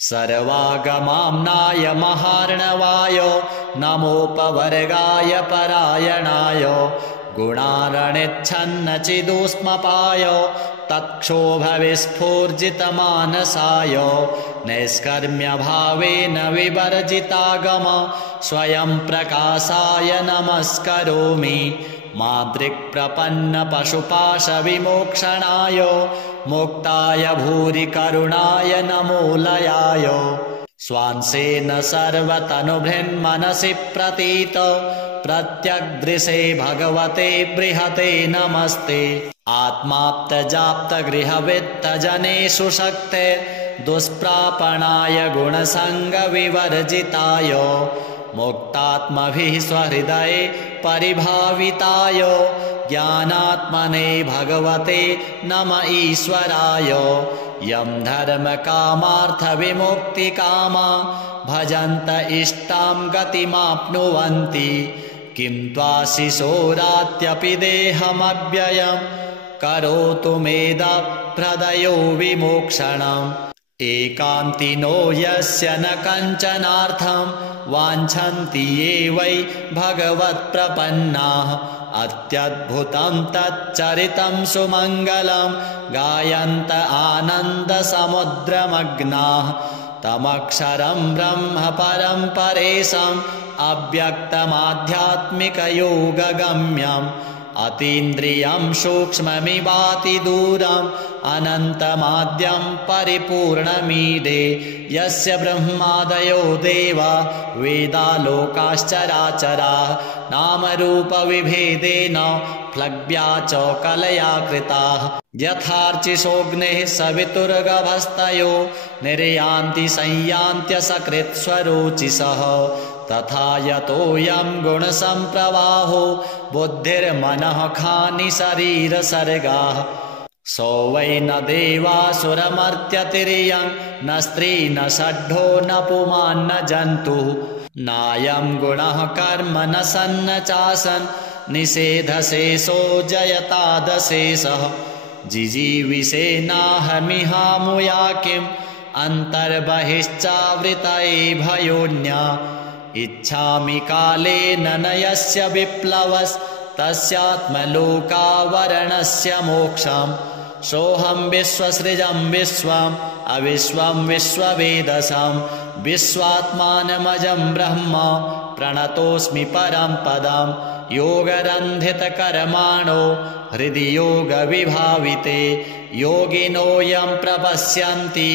सर्वागमाम्नाय महार्णवाय नमोपवर्गाय परायणाय गुणारणिच्छन्नचिदुष्मपाय तत्क्षोभविस्फूर्जितमानसाय नैष्कर्म्यभावेन विवर्जितागम स्वयं प्रकाशाय नमस्करोमि मादृक्प्रपन्नपशुपाशविमोक्षणाय मुक्ताय भूरि करुणाय नमोलयाय स्वांसेन सर्वतनुभृन्मनसि प्रतीत प्रत्यग्दृशे भगवते बृहते नमस्ते आत्माप्तजाप्तगृहवित्तजनेषु शक्ते दुष्प्रापणाय गुणसङ्गविवर्जिताय मुक्तात्मभिः स्वहृदये परिभाविताय ज्ञानात्मने भगवते नम ईश्वराय यं धर्मकामार्थविमुक्तिकामा भजन्त इष्टां गतिमाप्नुवन्ति किं त्वाशिशोरात्यपि देहमव्ययं करोतु मेदप्रदयो विमोक्षणम् एकान्तिनो यस्य न कञ्चनार्थं वाञ्छन्ति ये वै भगवत्प्रपन्नाः अत्यद्भुतं तच्चरितं सुमङ्गलं गायन्त आनन्दसमुद्रमग्नाः तमक्षरं ब्रह्म परं परेशम् अव्यक्तमाध्यात्मिकयोगगम्यम् अतीन्द्रियं सूक्ष्ममिवातिदूरम् अनन्तमाद्यं परिपूर्णमीडे यस्य ब्रह्मादयो देवा वेदालोकाश्चराचराः नामरूपविभेदेन प्लव्या च कलया कृताः यथार्चिषोऽग्नेः सवितुर्गभस्तयो निर्यान्ति संयान्त्यसकृत्स्वरोचिषः तथा यतोऽयं गुणसम्प्रवाहो बुद्धिर्मनः खानि शरीरसर्गाः सो वै न देवासुरमर्त्यतिर्यं न स्त्री न षड्ढो न पुमान् न जन्तुः नायं गुणः कर्म न सन्न चासन् निषेधशेषो जयतादशेषः जिजीविषेनाहमिहामुया किम् अन्तर्बहिश्चावृतये भयोन्या इच्छामि कालेन न यस्य विप्लवस्तस्यात्मलोकावरणस्य मोक्षम् सोऽहं विश्वसृजं विश्वम् अविश्वं विश्ववेदसं विश्वात्मानमजं ब्रह्म प्रणतोऽस्मि परं पदम् योगरन्धितकर्माणो हृदि योगविभाविते योगिनो यं प्रपश्यन्ति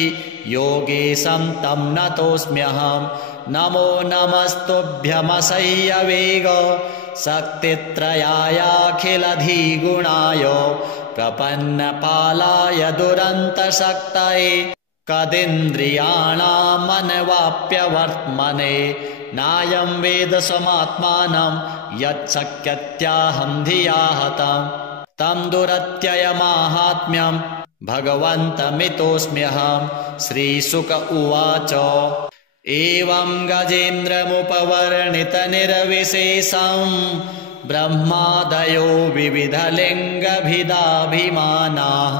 योगेशं तं नतोऽस्म्यहम् नमो नमस्तुभ्यमसह्यवेग शक्तित्रयायाखिलधिगुणाय प्रपन्नपालाय दुरन्तशक्तये कदिन्द्रियाणामनवाप्यवर्त्मने नायं वेद समात्मानं यच्छक्यत्याहं धिया हतं तं दुरत्ययमाहात्म्यं भगवन्तमितोऽस्म्यहं श्रीशुक उवाच एवं गजेन्द्रमुपवर्णितनिर्विशेषं ब्रह्मादयो विविधलिङ्गभिदाभिमानाः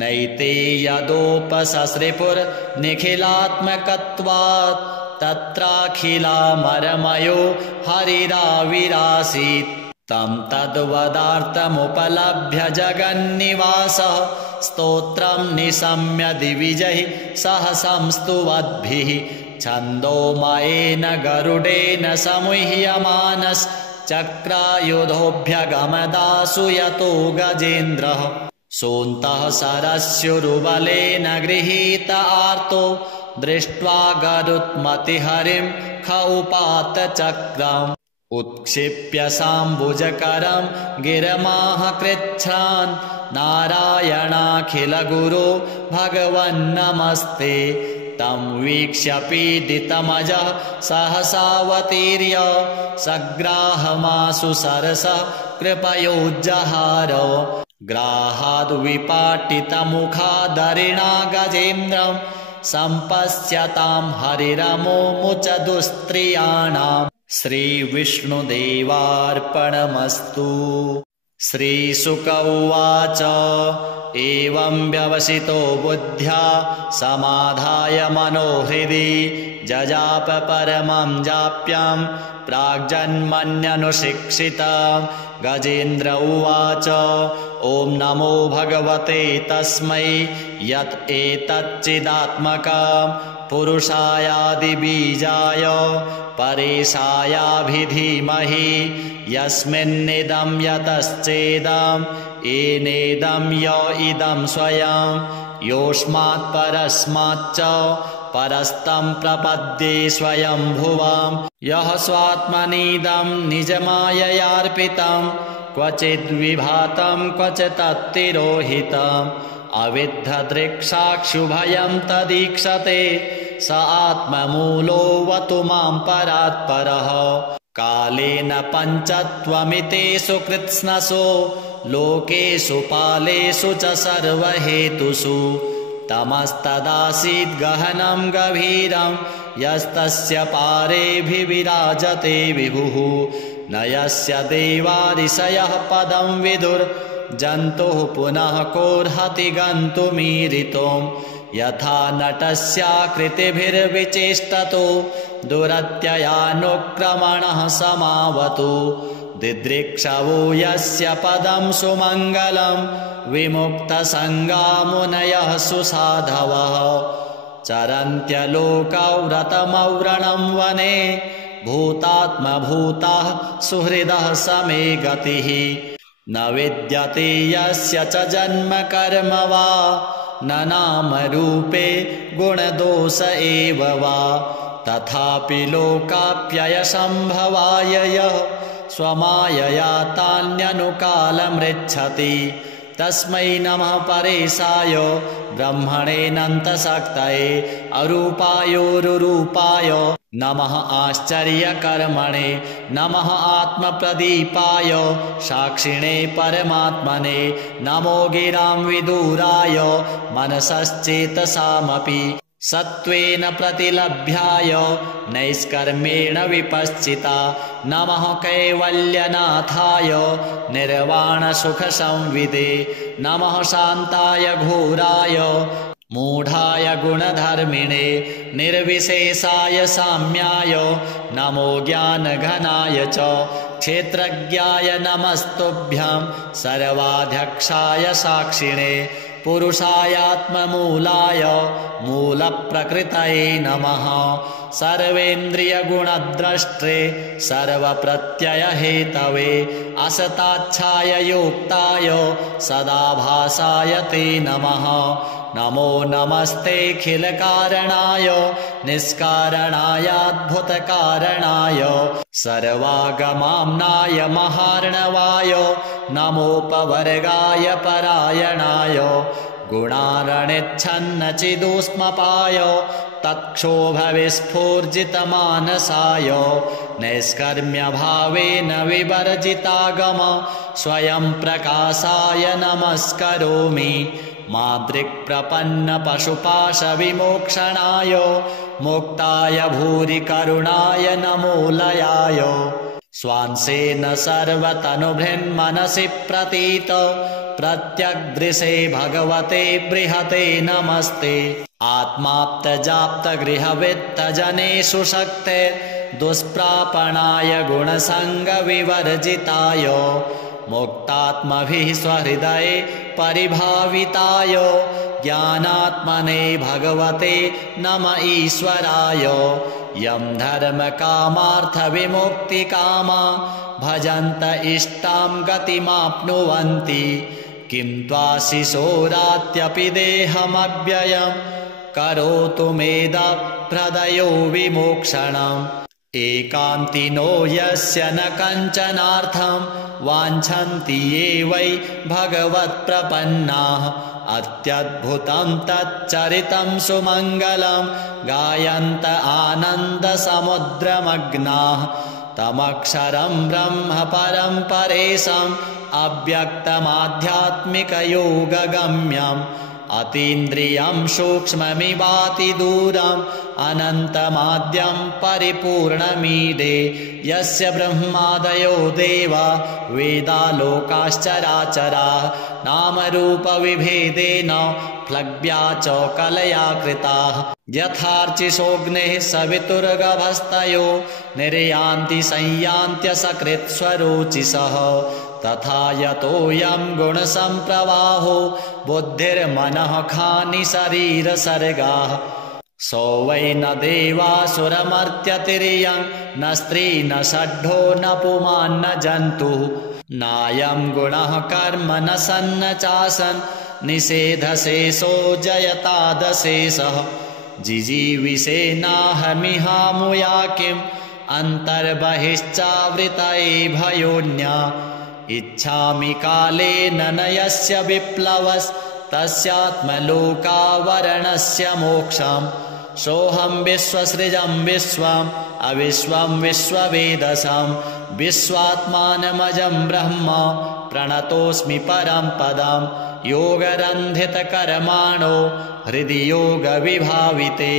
नैते यदोपससृपुर्निखिलात्मकत्वात् तत्राखिलामरमयो हरिराविरासीत् तं तद्वदार्थमुपलभ्य जगन्निवासः स्तोत्रं निशम्य दिविजैः सह संस्तुवद्भिः छन्दोमयेन गरुडेन समुह्यमानश्चक्रायुधोऽभ्यगमदासु यतो गजेन्द्रः सोऽन्तः सरस्युरुबलेन गृहीत आर्तो दृष्ट्वा गरुत्मतिहरिं ख उपात चक्रम् उत्क्षिप्य साम्बुजकरं गिरमाह कृच्छ्रान् नारायणाखिलगुरो भगवन्नमस्ते तं वीक्ष्य पीडितमजः सहसावतीर्य सग्राहमासु सरसः कृपयोज्जहार ग्राहाद्विपाटितमुखादरिणा गजेन्द्रं सम्पश्यतां हरिरमोमुच दुस्त्रियाणाम् श्रीविष्णुदेवार्पणमस्तु। श्रीशुक उवाच एवं व्यवसितो बुद्ध्या समाधाय मनोहृदि जजाप परमं जाप्यं प्राग्जन्मन्यनुशिक्षितं गजेन्द्र उवाच ॐ नमो भगवते तस्मै यत् एतच्चिदात्मकं पुरुषायादिबीजाय परेशायाभिधीमहि यस्मिन्निदं यतश्चेदं येनेदं य इदं स्वयं योऽस्मात् परस्माच्च परस्तं प्रपद्ये स्वयंभुवं यः स्वात्मनीदं निजमाययार्पितं क्वचिद्विभातं क्वचित्तिरोहितम् अविद्धदृक्साक्षुभयं तदीक्षते स आत्ममूलोऽवतु मां परात्परः कालेन पञ्चत्वमितेषु कृत्स्नसो लोकेषु पालेषु च सर्वहेतुषु तमस्तदासीद् गहनं गभीरं यस्तस्य पारेऽभिविराजते विभुः न यस्य देवारिषयः पदं विदुर्जन्तुः पुनः कोऽर्हति गन्तुमीरितुम् यथा नटस्याकृतिभिर्विचेष्टतो दुरत्ययानुक्रमणः समावतु दिदृक्षवो यस्य पदं सुमङ्गलं विमुक्तसङ्गा मुनयः सुसाधवः चरन्त्यलोकव्रतमव्रणं वने भूतात्मभूताः सुहृदः समे गतिः न विद्यते यस्य च जन्म कर्म वा न नामरूपे गुणदोष एव वा तथापि लोकाप्ययसम्भवाय यः स्वमायया तान्यनुकालमृच्छति तस्मै नमः परेशाय ब्रह्मणेऽनन्तशक्तये अरूपायोरुरूपाय नमः आश्चर्यकर्मणे नमः आत्मप्रदीपाय साक्षिणे परमात्मने नमो गिरां विदुराय मनसश्चेतसामपि सत्त्वेन प्रतिलभ्याय नैष्कर्मेण विपश्चिता नमः कैवल्यनाथाय निर्वाणसुखसंविदे नमः शान्ताय घोराय मूढाय गुणधर्मिणे निर्विशेषाय साम्याय नमो ज्ञानघनाय च क्षेत्रज्ञाय नमस्तुभ्यं सर्वाध्यक्षाय साक्षिणे पुरुषायात्ममूलाय मूलप्रकृतये नमः सर्वेन्द्रियगुणद्रष्टे सर्वप्रत्ययहेतवे असताच्छाय योक्ताय सदाभासाय ते नमः नमो नमस्तेऽखिलकारणाय निष्कारणायाद्भुतकारणाय सर्वागमाम्नाय महार्णवाय नमोपवर्गाय परायणाय गुणारणिच्छन्नचिदुष्मपाय तत्क्षोभविस्फूर्जितमानसाय नैष्कर्म्यभावेन विवर्जितागम स्वयं प्रकाशाय नमस्करोमि मादृक्प्रपन्नपशुपाशविमोक्षणाय मुक्ताय भूरि करुणाय नमो लयाय स्वांसेन सर्वतनुभृन्मनसि प्रतीत प्रत्यग्दृशे भगवते बृहते नमस्ते। आत्माप्तजाप्तगृहवित्तजनेषु शक्ते दुष्प्रापणाय गुणसङ्गविवर्जिताय मुक्तात्मभिः स्वहृदये परिभाविताय ज्ञानात्मने भगवते नम ईश्वराय। यं धर्मकामार्थविमुक्तिकामा भजन्त इष्टां गतिमाप्नुवन्ति। किं त्वाशिशोरात्यपि देहमव्ययं करोतु मेदप्रदयो विमोक्षणम्। एकान्तिनो यस्य न कञ्चनार्थं वाञ्छन्ति ये वै भगवत्प्रपन्नाः। अत्यद्भुतं तच्चरितं सुमङ्गलं गायन्त आनन्दसमुद्रमग्नाः। तमक्षरं ब्रह्म परं परेशम् अव्यक्तमाध्यात्मिकयोगगम्यम्। अतीन्द्रियं सूक्ष्ममिवाति दूरम् अनन्तमाद्यं परिपूर्णमीडे। यस्य ब्रह्मादयो देवा वेदालोकाश्चराचराः नामरूपविभेदेन प्लव्या च कलया कृताः। यथार्चिषोऽग्नेः सवितुर्गभस्तयो निर्यान्ति संयान्त्यसकृत्स्वरोचिषः। तथा यतोऽयं गुणसम्प्रवाहो बुद्धिर्मनः खानि शरीरसर्गाः। सो वै न देवासुरमर्त्यतिर्यं न स्त्री न षड्ढो न पुमान्न जन्तुः। नायं गुणः कर्म न सन्न चासन् निषेधशेषो जयतादशेषः। जिजीविषेनाहमिहामुया किम् अन्तर्बहिश्चावृतये भयोन्या। इच्छामि कालेन न यस्य विप्लवस्तस्यात्मलोकावरणस्य मोक्षम्। सोऽहं विश्वसृजं विश्वम् अविश्वं विश्ववेदसं। विश्वात्मानमजं ब्रह्म प्रणतोऽस्मि परं पदम्। योगरन्धितकर्माणो हृदि योगविभाविते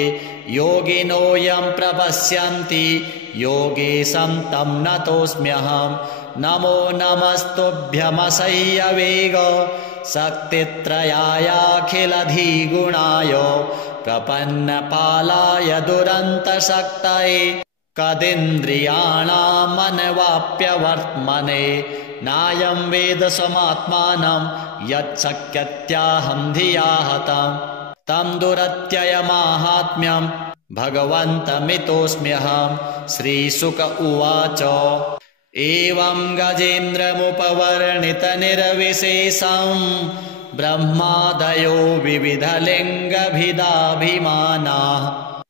योगिनो यं प्रपश्यन्ति योगेशं तं नतोऽस्म्यहम्। नमो नमस्तुभ्यमसह्यवेग शक्तित्रयायाखिलधिगुणाय प्रपन्नपालाय दुरन्तशक्तये कदिन्द्रियाणामनवाप्यवर्त्मने। नायं वेद स्वमात्मानं यच्छक्यत्याहं धिया हतम्। तं दुरत्ययमाहात्म्यं भगवन्तमितोऽस्म्यहम्। श्रीशुक उवाच एवं गजेन्द्रमुपवर्णितनिर्विशेषं ब्रह्मादयो विविधलिङ्गभिदाभिमानाः।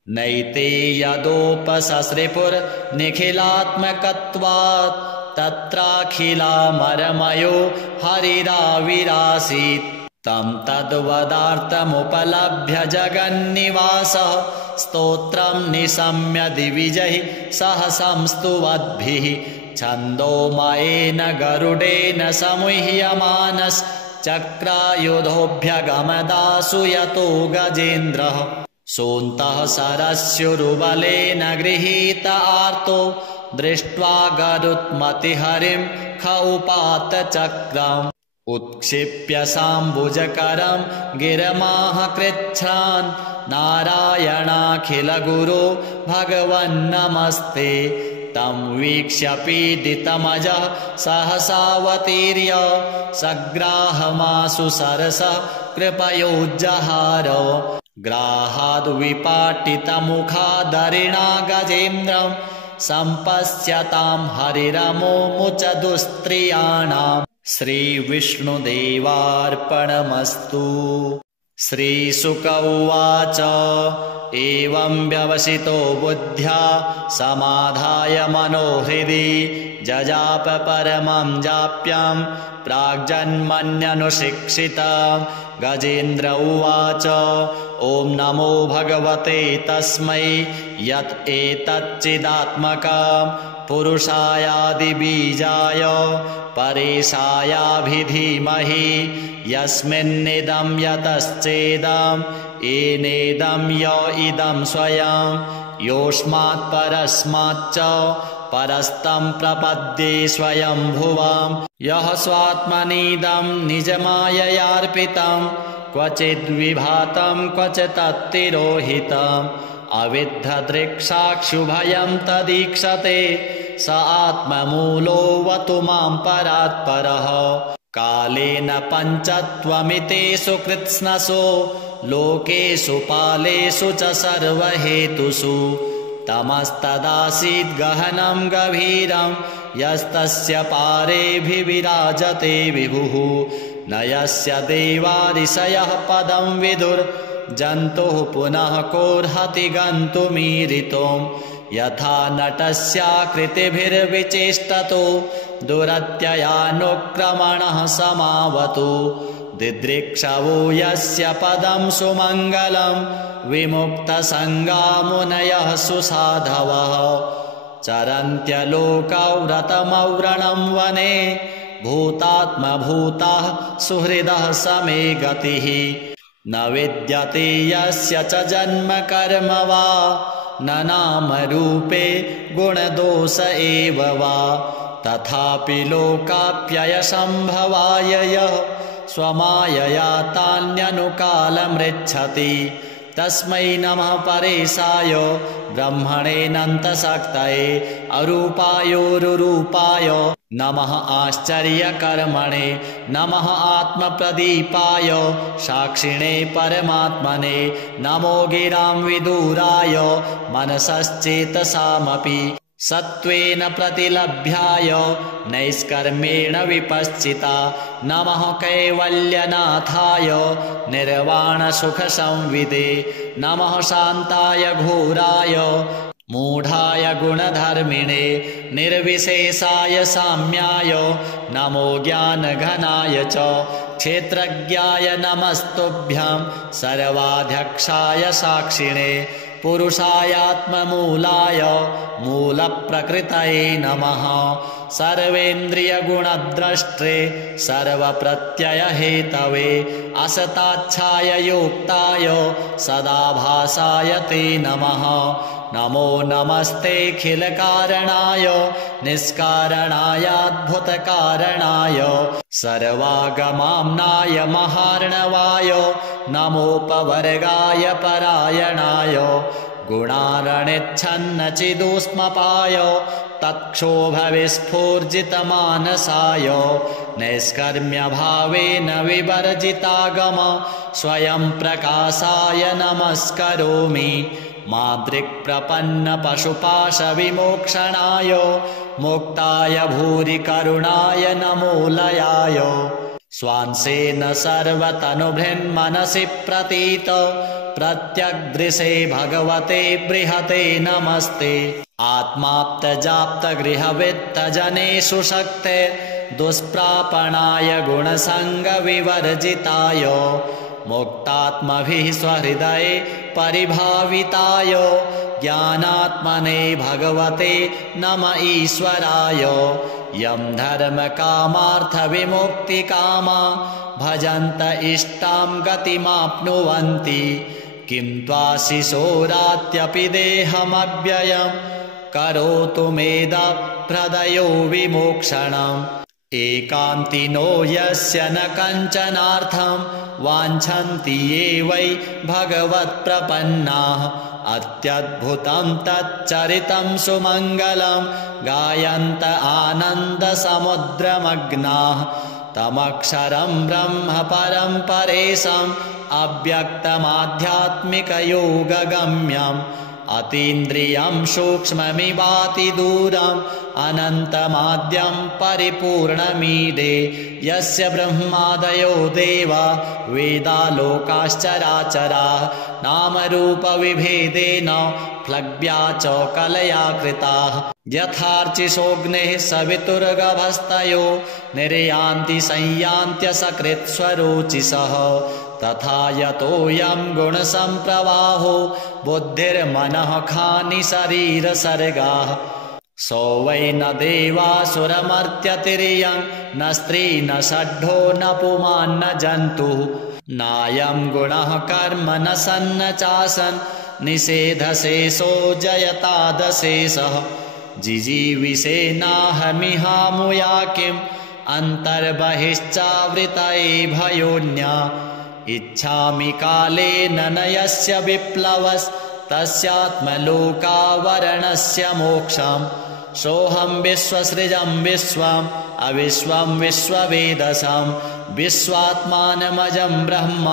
नैते यदोपससृपुर्निखिलात्मकत्वात् तत्राखिलामरमयो हरिराविरासीत्। तं तद्वदार्थमुपलभ्य जगन्निवासः स्तोत्रं निशम्य दिविजैः सह संस्तुवद्भिः। छन्दोमयेन गरुडेन समुह्यमानश्चक्रायुधोऽभ्यगमदासु यतो गजेन्द्रः। सोऽन्तः सरस्युरुबलेन गृहीत आर्तो दृष्ट्वा गरुत्मतिहरिं ख उपात चक्रम्। उत्क्षिप्य साम्बुजकरं गिरमाह कृच्छ्रान् नारायणाखिलगुरो भगवन्नमस्ते। तं वीक्ष्य पीडितमजः सहसावतीर्य सग्राहमाशु सरसः कृपयोज्जहार। ग्राहाद्विपाटितमुखादरिणा गजेन्द्रं सम्पश्यतां हरिरमोमुच दुस्त्रियाणाम्। श्रीविष्णुदेवार्पणमस्तु। श्रीशुक उवाच एवं व्यवसितो बुद्ध्या समाधाय मनोहृदि जजाप परमं जाप्यं प्राग्जन्मन्यनुशिक्षितं। गजेन्द्र उवाच ॐ नमो भगवते तस्मै यत् एतच्चिदात्मकं पुरुषायादिबीजाय परेशायाभिधीमहि। यस्मिन्निदं यतश्चेदं येनेदं य इदं स्वयं योऽस्मात् परस्माच्च परस्तं प्रपद्ये स्वयंभुवां यः स्वात्मनीदं निजमाययार्पितं क्वचिद्विभातं क्वचित्तिरोहितम् अविद्धदृक्साक्षुभयं तदीक्षते स आत्ममूलोऽवतु मां परात्परः कालेन पञ्चत्वमितेषु कृत्स्नसो लोकेषु पालेषु च सर्वहेतुषु तमस्तदासीद् गहनं गभीरं यस्तस्य पारेऽभिविराजते विभुः न यस्य देवारिषयः पदं विदुर्जन्तुः पुनः कोऽर्हति गन्तुमीरितुं यथा नटस्याकृतिभिर्विचेष्टतो दुरत्ययानुक्रमणः समावतु दिदृक्षवो यस्य पदं सुमङ्गलं विमुक्तसङ्गा मुनयः सुसाधवः चरन्त्यलोकौ रतमव्रणं वने भूतात्मभूताः सुहृदः समे गतिः न विद्यते यस्य च जन्म कर्म वा न नाम रूपे गुणदोष एव वा तथापि लोकाप्ययसम्भवाय यः स्वमायया तान्यनुकालमृच्छति तस्मै नमः परेशाय ब्रह्मणेऽनन्तशक्तये अरूपायोरुरूपाय नमः आश्चर्यकर्मणे नमः आत्मप्रदीपाय साक्षिणे परमात्मने नमो गिरां विदुराय मनसश्चेतसामपि सत्त्वेन प्रतिलभ्याय नैष्कर्मेण विपश्चिता नमः कैवल्यनाथाय निर्वाणसुखसंविदे नमः शान्ताय घोराय मूढाय गुणधर्मिणे निर्विशेषाय साम्याय नमो ज्ञानघनाय च क्षेत्रज्ञाय नमस्तुभ्यं सर्वाध्यक्षाय साक्षिणे पुरुषायात्ममूलाय मूलप्रकृतये नमः सर्वेन्द्रियगुणद्रष्टे सर्वप्रत्ययहेतवे असताच्छाय योक्ताय सदाभासाय ते नमः नमो नमस्तेऽखिलकारणाय निष्कारणायाद्भुतकारणाय सर्वागमाम्नाय महार्णवाय नमोपवर्गाय परायणाय गुणारणिच्छन्नचिदुष्मपाय तत्क्षोभविस्फूर्जितमानसाय नैष्कर्म्यभावेन विवर्जितागम स्वयं प्रकाशाय नमस्करोमि मादृक्प्रपन्नपशुपाशविमोक्षणाय मुक्ताय भूरि करुणाय नमोलयाय स्वांसेन सर्वतनुभृन्मनसि प्रतीत प्रत्यग्दृशे भगवते बृहते नमस्ते आत्माप्तजाप्तगृहवित्तजनेषु शक्ते दुष्प्रापणाय गुणसङ्गविवर्जिताय मुक्तात्मभिः स्वहृदये परिभाविताय ज्ञानात्मने भगवते नम ईश्वराय यं धर्मकामार्थविमुक्तिकामा भजन्त इष्टां गतिमाप्नुवन्ति किं त्वाशिशोरात्यपि देहमव्ययं करोतु मेदप्रदयो विमोक्षणम् एकान्तिनो यस्य न कञ्चनार्थं वाञ्छन्ति ये वै भगवत्प्रपन्नाः अत्यद्भुतं तच्चरितं सुमङ्गलं गायन्त आनन्दसमुद्रमग्नाः तमक्षरं ब्रह्म परं परेशम् अव्यक्तमाध्यात्मिकयोगगम्यम् अतीन्द्रियं सूक्ष्ममिवातिदूरम् अनन्तमाद्यं परिपूर्णमीडे यस्य ब्रह्मादयो देवा वेदालोकाश्चराचराः नामरूपविभेदेन प्लव्या च कलया कृताः यथार्चिषोऽग्नेः सवितुर्गभस्तयो निर्यान्ति संयान्त्यसकृत्स्वरोचिषः तथा यतोऽयं गुणसम्प्रवाहो बुद्धिर्मनः खानि शरीरसर्गाः सो वै न देवासुरमर्त्यतिर्यं न स्त्री न षड्ढो न पुमान् न जन्तुः नायं गुणः कर्म न सन्न चासन् निषेधशेषो जयतादशेषः जिजीविषेनाहमिहामुया किम् अन्तर्बहिश्चावृतये भयोन्या इच्छामि कालेन न यस्य विप्लवस्तस्यात्मलोकावरणस्य मोक्षम् सोऽहं विश्वसृजं विश्वम् अविश्वं विश्ववेदसं विश्वात्मानमजं ब्रह्म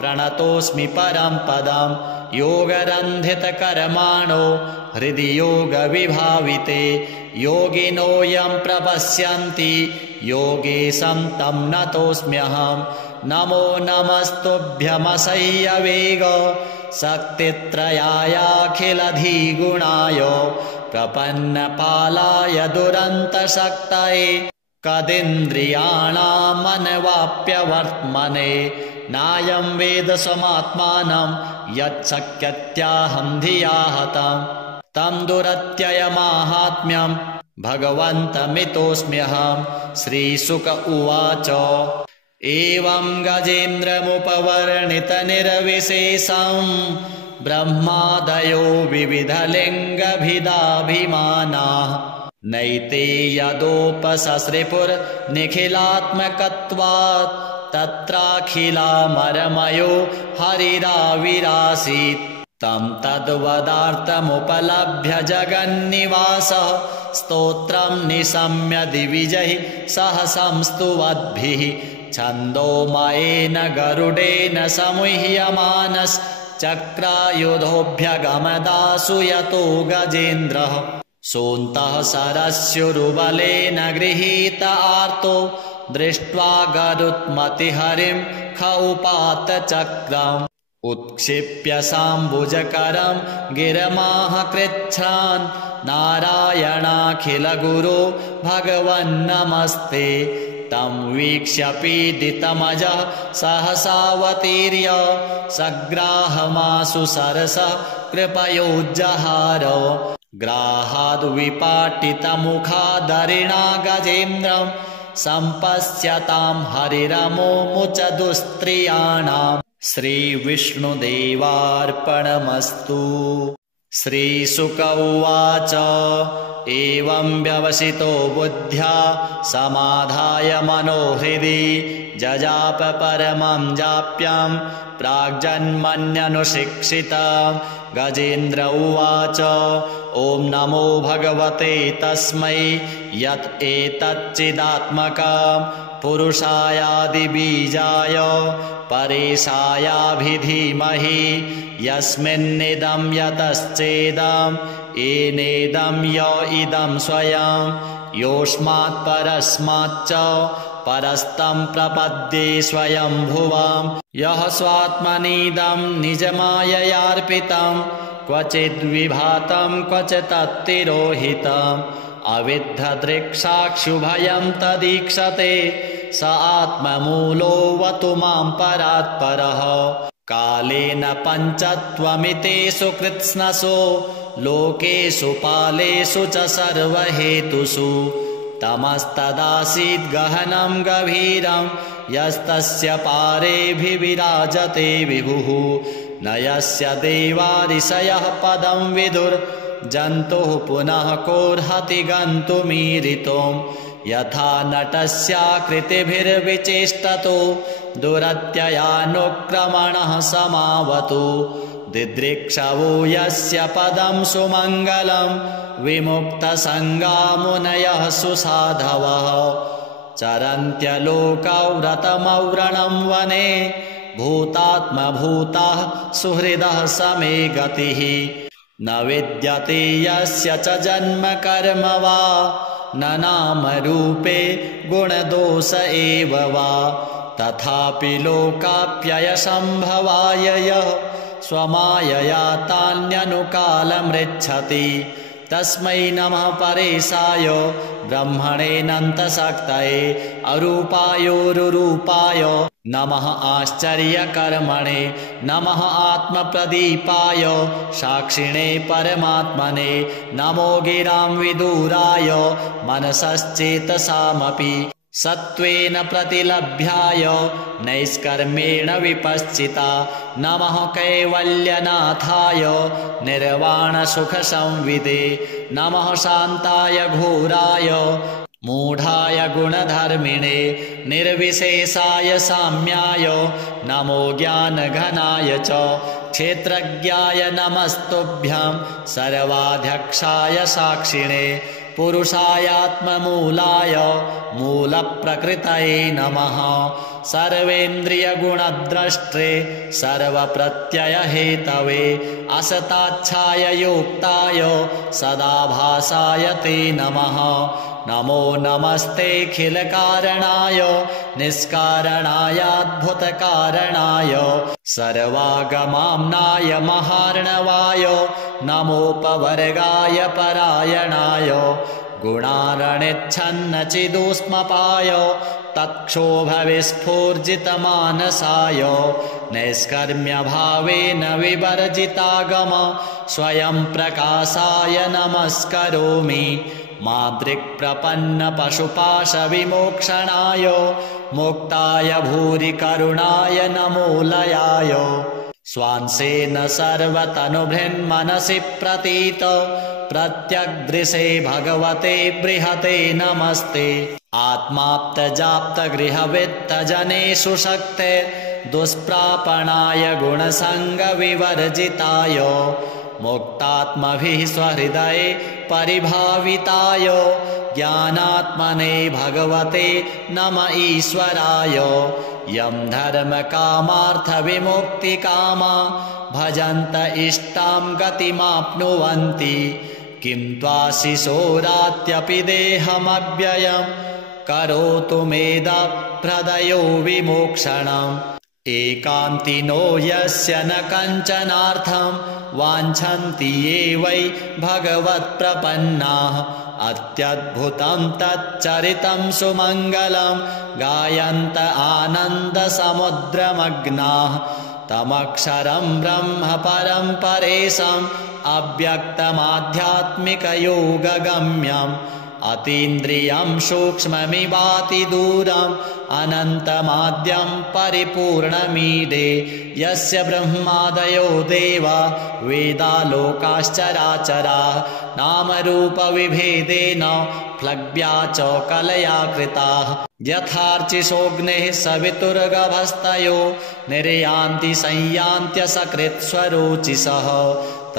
प्रणतोऽस्मि परं पदम् योगरन्धितकर्माणो हृदि योगविभाविते योगिनो यं प्रपश्यन्ति योगेशं तं नतोऽस्म्यहम् नमो नमस्तुभ्यमसह्यवेग शक्तित्रयायाखिलधिगुणाय प्रपन्नपालाय दुरन्तशक्तये कदिन्द्रियाणामनवाप्यवर्त्मने नायं वेद समात्मानं यच्छक्यत्याहं धिया हतं तं दुरत्ययमाहात्म्यं भगवन्तमितोऽस्म्यहं। श्रीशुक उवाच एवं गजेन्द्रमुपवर्णितनिर्विशेषं ब्रह्मादयो विविधलिङ्गभिदाभिमानाः नैते यदोपससृपुर्निखिलात्मकत्वात् तत्राखिलामरमयो हरिराविरासीत् तं तद्वदार्थमुपलभ्य जगन्निवासः स्तोत्रं निशम्य दिविजैः सह संस्तुवद्भिः छन्दोमयेन गरुडेन समुह्यमानश्चक्रायुधोऽभ्यगमदासु यतो गजेन्द्रः सोऽन्तः सरस्युरुबलेन गृहीत आर्तो दृष्ट्वा गरुत्मतिहरिं ख उपात चक्रम् उत्क्षिप्य साम्बुजकरं गिरमाह कृच्छ्रान् नारायणाखिलगुरो भगवन्नमस्ते तं वीक्ष्य पीडितमजः सहसावतीर्य सग्राहमासु सरसः कृपयोज्जहार ग्राहाद्विपाटितमुखादरिणा गजेन्द्रं सम्पश्यतां हरिरमोमुच दुस्त्रियाणाम् श्रीविष्णुदेवार्पणमस्तु। श्रीशुक उवाच एवं व्यवसितो बुद्ध्या समाधाय मनोहृदि जजाप परमं जाप्यं प्राग्जन्मन्यनुशिक्षितं गजेन्द्र उवाच ॐ नमो भगवते तस्मै यत् एतच्चिदात्मकं पुरुषायादिबीजाय परेशायाभिधीमहि यस्मिन्निदं यतश्चेदं येनेदं य इदं स्वयं योऽस्मात् परस्माच्च परस्तं प्रपद्ये स्वयंभुवं यः स्वात्मनीदं निजमाययार्पितं क्वचिद्विभातं क्वचित्तिरोहितम् अविद्धदृक्साक्षुभयं तदीक्षते स आत्ममूलोऽवतु मां परात्परः कालेन पञ्चत्वमितेषु कृत्स्नसो लोकेषु पालेषु च सर्वहेतुषु तमस्तदासीद् गहनं गभीरं यस्तस्य पारेऽभिविराजते विभुः न यस्य देवारिषयः पदं विदुर्जन्तुः पुनः कोऽर्हति गन्तुमीरितुम् यथा नटस्याकृतिभिर्विचेष्टतो दुरत्ययानुक्रमणः समावतु दिदृक्षवो यस्य पदं सुमङ्गलं विमुक्तसङ्गा मुनयः सुसाधवः चरन्त्यलोकव्रतमव्रणं वने भूतात्मभूताः सुहृदः समे गतिः न विद्यते यस्य च जन्म कर्म वा न नामरूपे गुणदोष एव वा तथापि लोकाप्ययसम्भवाय यः स्वमायया तान्यनुकालमृच्छति तस्मै नमः परेशाय ब्रह्मणेऽनन्तशक्तये अरूपायोरुरूपाय नमः आश्चर्यकर्मणे नमः आत्मप्रदीपाय साक्षिणे परमात्मने नमो गिरां विदूराय मनसश्चेतसामपि सत्त्वेन प्रतिलभ्याय नैष्कर्मेण विपश्चिता नमः कैवल्यनाथाय निर्वाणसुखसंविदे नमः शान्ताय घोराय मूढाय गुणधर्मिणे निर्विशेषाय साम्याय नमो ज्ञानघनाय च क्षेत्रज्ञाय नमस्तुभ्यं सर्वाध्यक्षाय साक्षिणे पुरुषायात्ममूलाय मूलप्रकृतये नमः सर्वेन्द्रियगुणद्रष्टे सर्वप्रत्ययहेतवे असताच्छाय योक्ताय सदाभासाय ते नमः नमो नमस्तेऽखिलकारणाय निष्कारणायाद्भुतकारणाय सर्वागमाम्नाय महार्णवाय नमोपवर्गाय परायणाय गुणारणिच्छन्नचिदुष्मपाय तत्क्षोभविस्फूर्जितमानसाय नैष्कर्म्यभावेन विवर्जितागम स्वयं प्रकाशाय नमस्करोमि मादृक्प्रपन्नपशुपाशविमोक्षणाय मुक्ताय भूरि करुणाय नमो लयाय स्वांसेन सर्वतनुभृन्मनसि प्रतीत प्रत्यग्दृशे भगवते बृहते नमस्ते आत्माप्तजाप्तगृहवित्तजनेषु शक्ते दुष्प्रापणाय गुणसङ्गविवर्जिताय मुक्तात्मभिः स्वहृदये परिभाविताय ज्ञानात्मने भगवते नम ईश्वराय यं धर्मकामार्थविमुक्तिकामा भजन्त इष्टां गतिमाप्नुवन्ति किं त्वाशिशोरात्यपि देहमव्ययं करोतु मेदप्रदयो विमोक्षणम् एकान्तिनो यस्य न कञ्चनार्थं वाञ्छन्ति ये वै भगवत्प्रपन्नाः अत्यद्भुतं तच्चरितं सुमङ्गलं गायन्त आनन्दसमुद्रमग्नाः तमक्षरं ब्रह्म परं परेशम् अव्यक्तमाध्यात्मिकयोगगम्यम् अतीन्द्रियं सूक्ष्ममिवाति दूरम् अनन्तमाद्यं परिपूर्णमीडे यस्य ब्रह्मादयो देवा वेदालोकाश्चराचराः नामरूपविभेदेन फ्लग्व्या च कलया कृताः यथार्चिषोऽग्नेः सवितुर्गभस्तयो निर्यान्ति संयान्त्यसकृत्स्वरोचिषः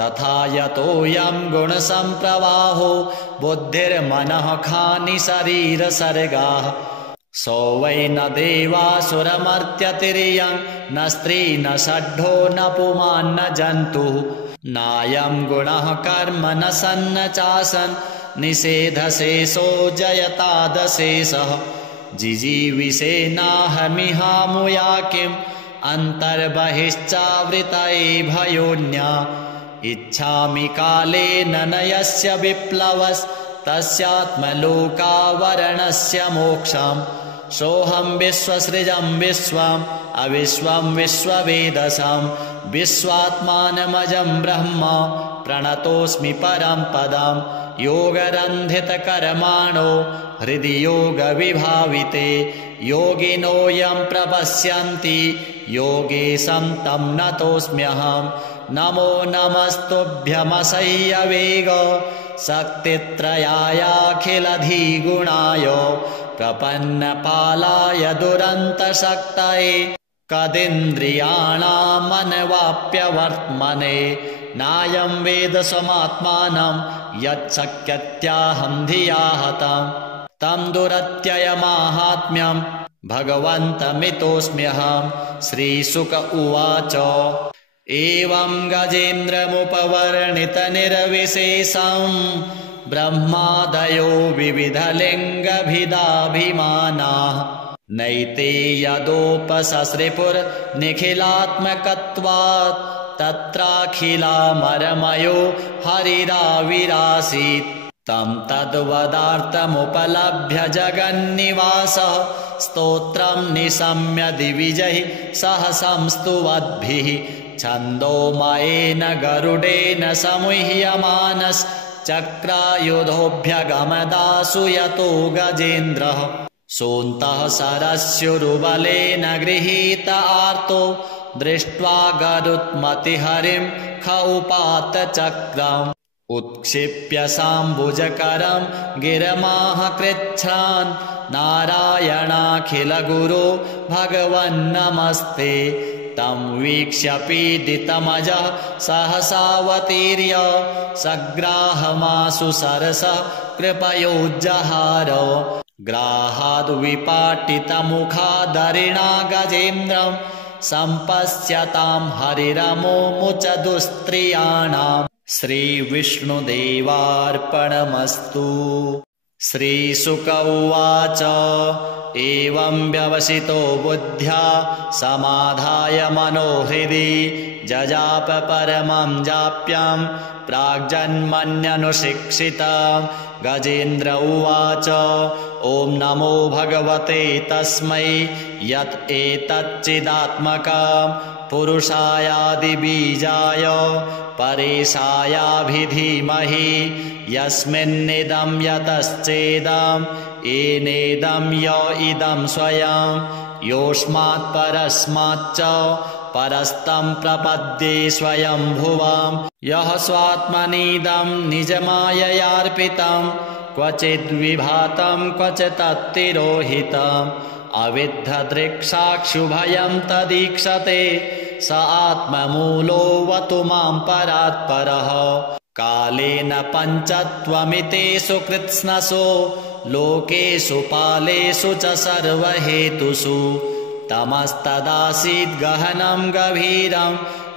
तथा यतोऽयं गुणसम्प्रवाहो बुद्धिर्मनः खानि शरीरसर्गाः सो वै न देवासुरमर्त्यतिर्यं न स्त्री न षड्ढो न पुमान्न जन्तुः नायं गुणः कर्म न सन्न चासन् निषेधशेषो जयतादशेषः जिजीविषेनाहमिहामुया किम् अन्तर्बहिश्चावृतये भयोन्या इच्छामि कालेन न यस्य विप्लवस्तस्यात्मलोकावरणस्य मोक्षम् सोऽहं विश्वसृजं विश्वम् अविश्वं विश्ववेदसं विश्वात्मानमजं ब्रह्म प्रणतोऽस्मि परं पदं योगरन्धितकर्माणो हृदि योगविभाविते योगिनो यं प्रपश्यन्ति योगेशं तं नतोऽस्म्यहम् नमो नमस्तुभ्यमसह्यवेग शक्तित्रयायाखिलधिगुणाय प्रपन्नपालाय दुरन्तशक्तये कदिन्द्रियाणामनवाप्यवर्त्मने नायं वेद स्वमात्मानं यच्छक्यत्याहं धिया हतं तं दुरत्ययमाहात्म्यं भगवन्तमितोऽस्म्यहं श्रीशुक उवाच एवं गजेन्द्रमुपवर्णितनिर्विशेषं ब्रह्मादयो विविधलिङ्गभिदाभिमानाः नैते यदोपससृपुर्निखिलात्मकत्वात् तत्राखिलामरमयो हरिराविरासीत् तं तद्वदार्थमुपलभ्य जगन्निवासः स्तोत्रं निशम्य दिविजैः सह संस्तुवद्भिः छन्दोमयेन गरुडेन समुह्यमानश्चक्रायुधोऽभ्यगमदासु यतो गजेन्द्रः सोऽन्तः सरस्युरुबलेन गृहीत आर्तो दृष्ट्वा गरुत्मतिहरिं ख उपात चक्रम् उत्क्षिप्य साम्बुजकरं गिरमाह कृच्छ्रान् नारायणाखिलगुरो भगवन्नमस्ते तं वीक्ष्य पीडितमजः सहसावतीर्य सग्राहमासु सरसः कृपयोज्जहार ग्राहाद्विपाटितमुखादरिणा गजेन्द्रं सम्पश्यतां हरिरमोमुच दुस्त्रियाणाम् श्रीविष्णुदेवार्पणमस्तु। श्रीशुक उवाच एवं व्यवसितो बुद्ध्या समाधाय मनोहृदि जजाप परमं जाप्यं प्राग्जन्मन्यनुशिक्षितं गजेन्द्र उवाच ॐ नमो भगवते तस्मै यत् एतच्चिदात्मकं पुरुषायादिबीजाय परेशायाभिधीमहि यस्मिन्निदं यतश्चेदं येनेदं य इदं स्वयं योऽस्मात् परस्माच्च परस्तं प्रपद्ये स्वयंभुवं यः स्वात्मनीदं निजमाययार्पितं क्वचिद्विभातं क्वचित्तिरोहितम् अविद्धदृक्साक्षुभयं तदीक्षते स आत्ममूलोऽवतु मां परात्परः कालेन पञ्चत्वमितेषु कृत्स्नसो लोकेषु पालेषु च सर्वहेतुषु तमस्तदासीद् गहनं गभीरं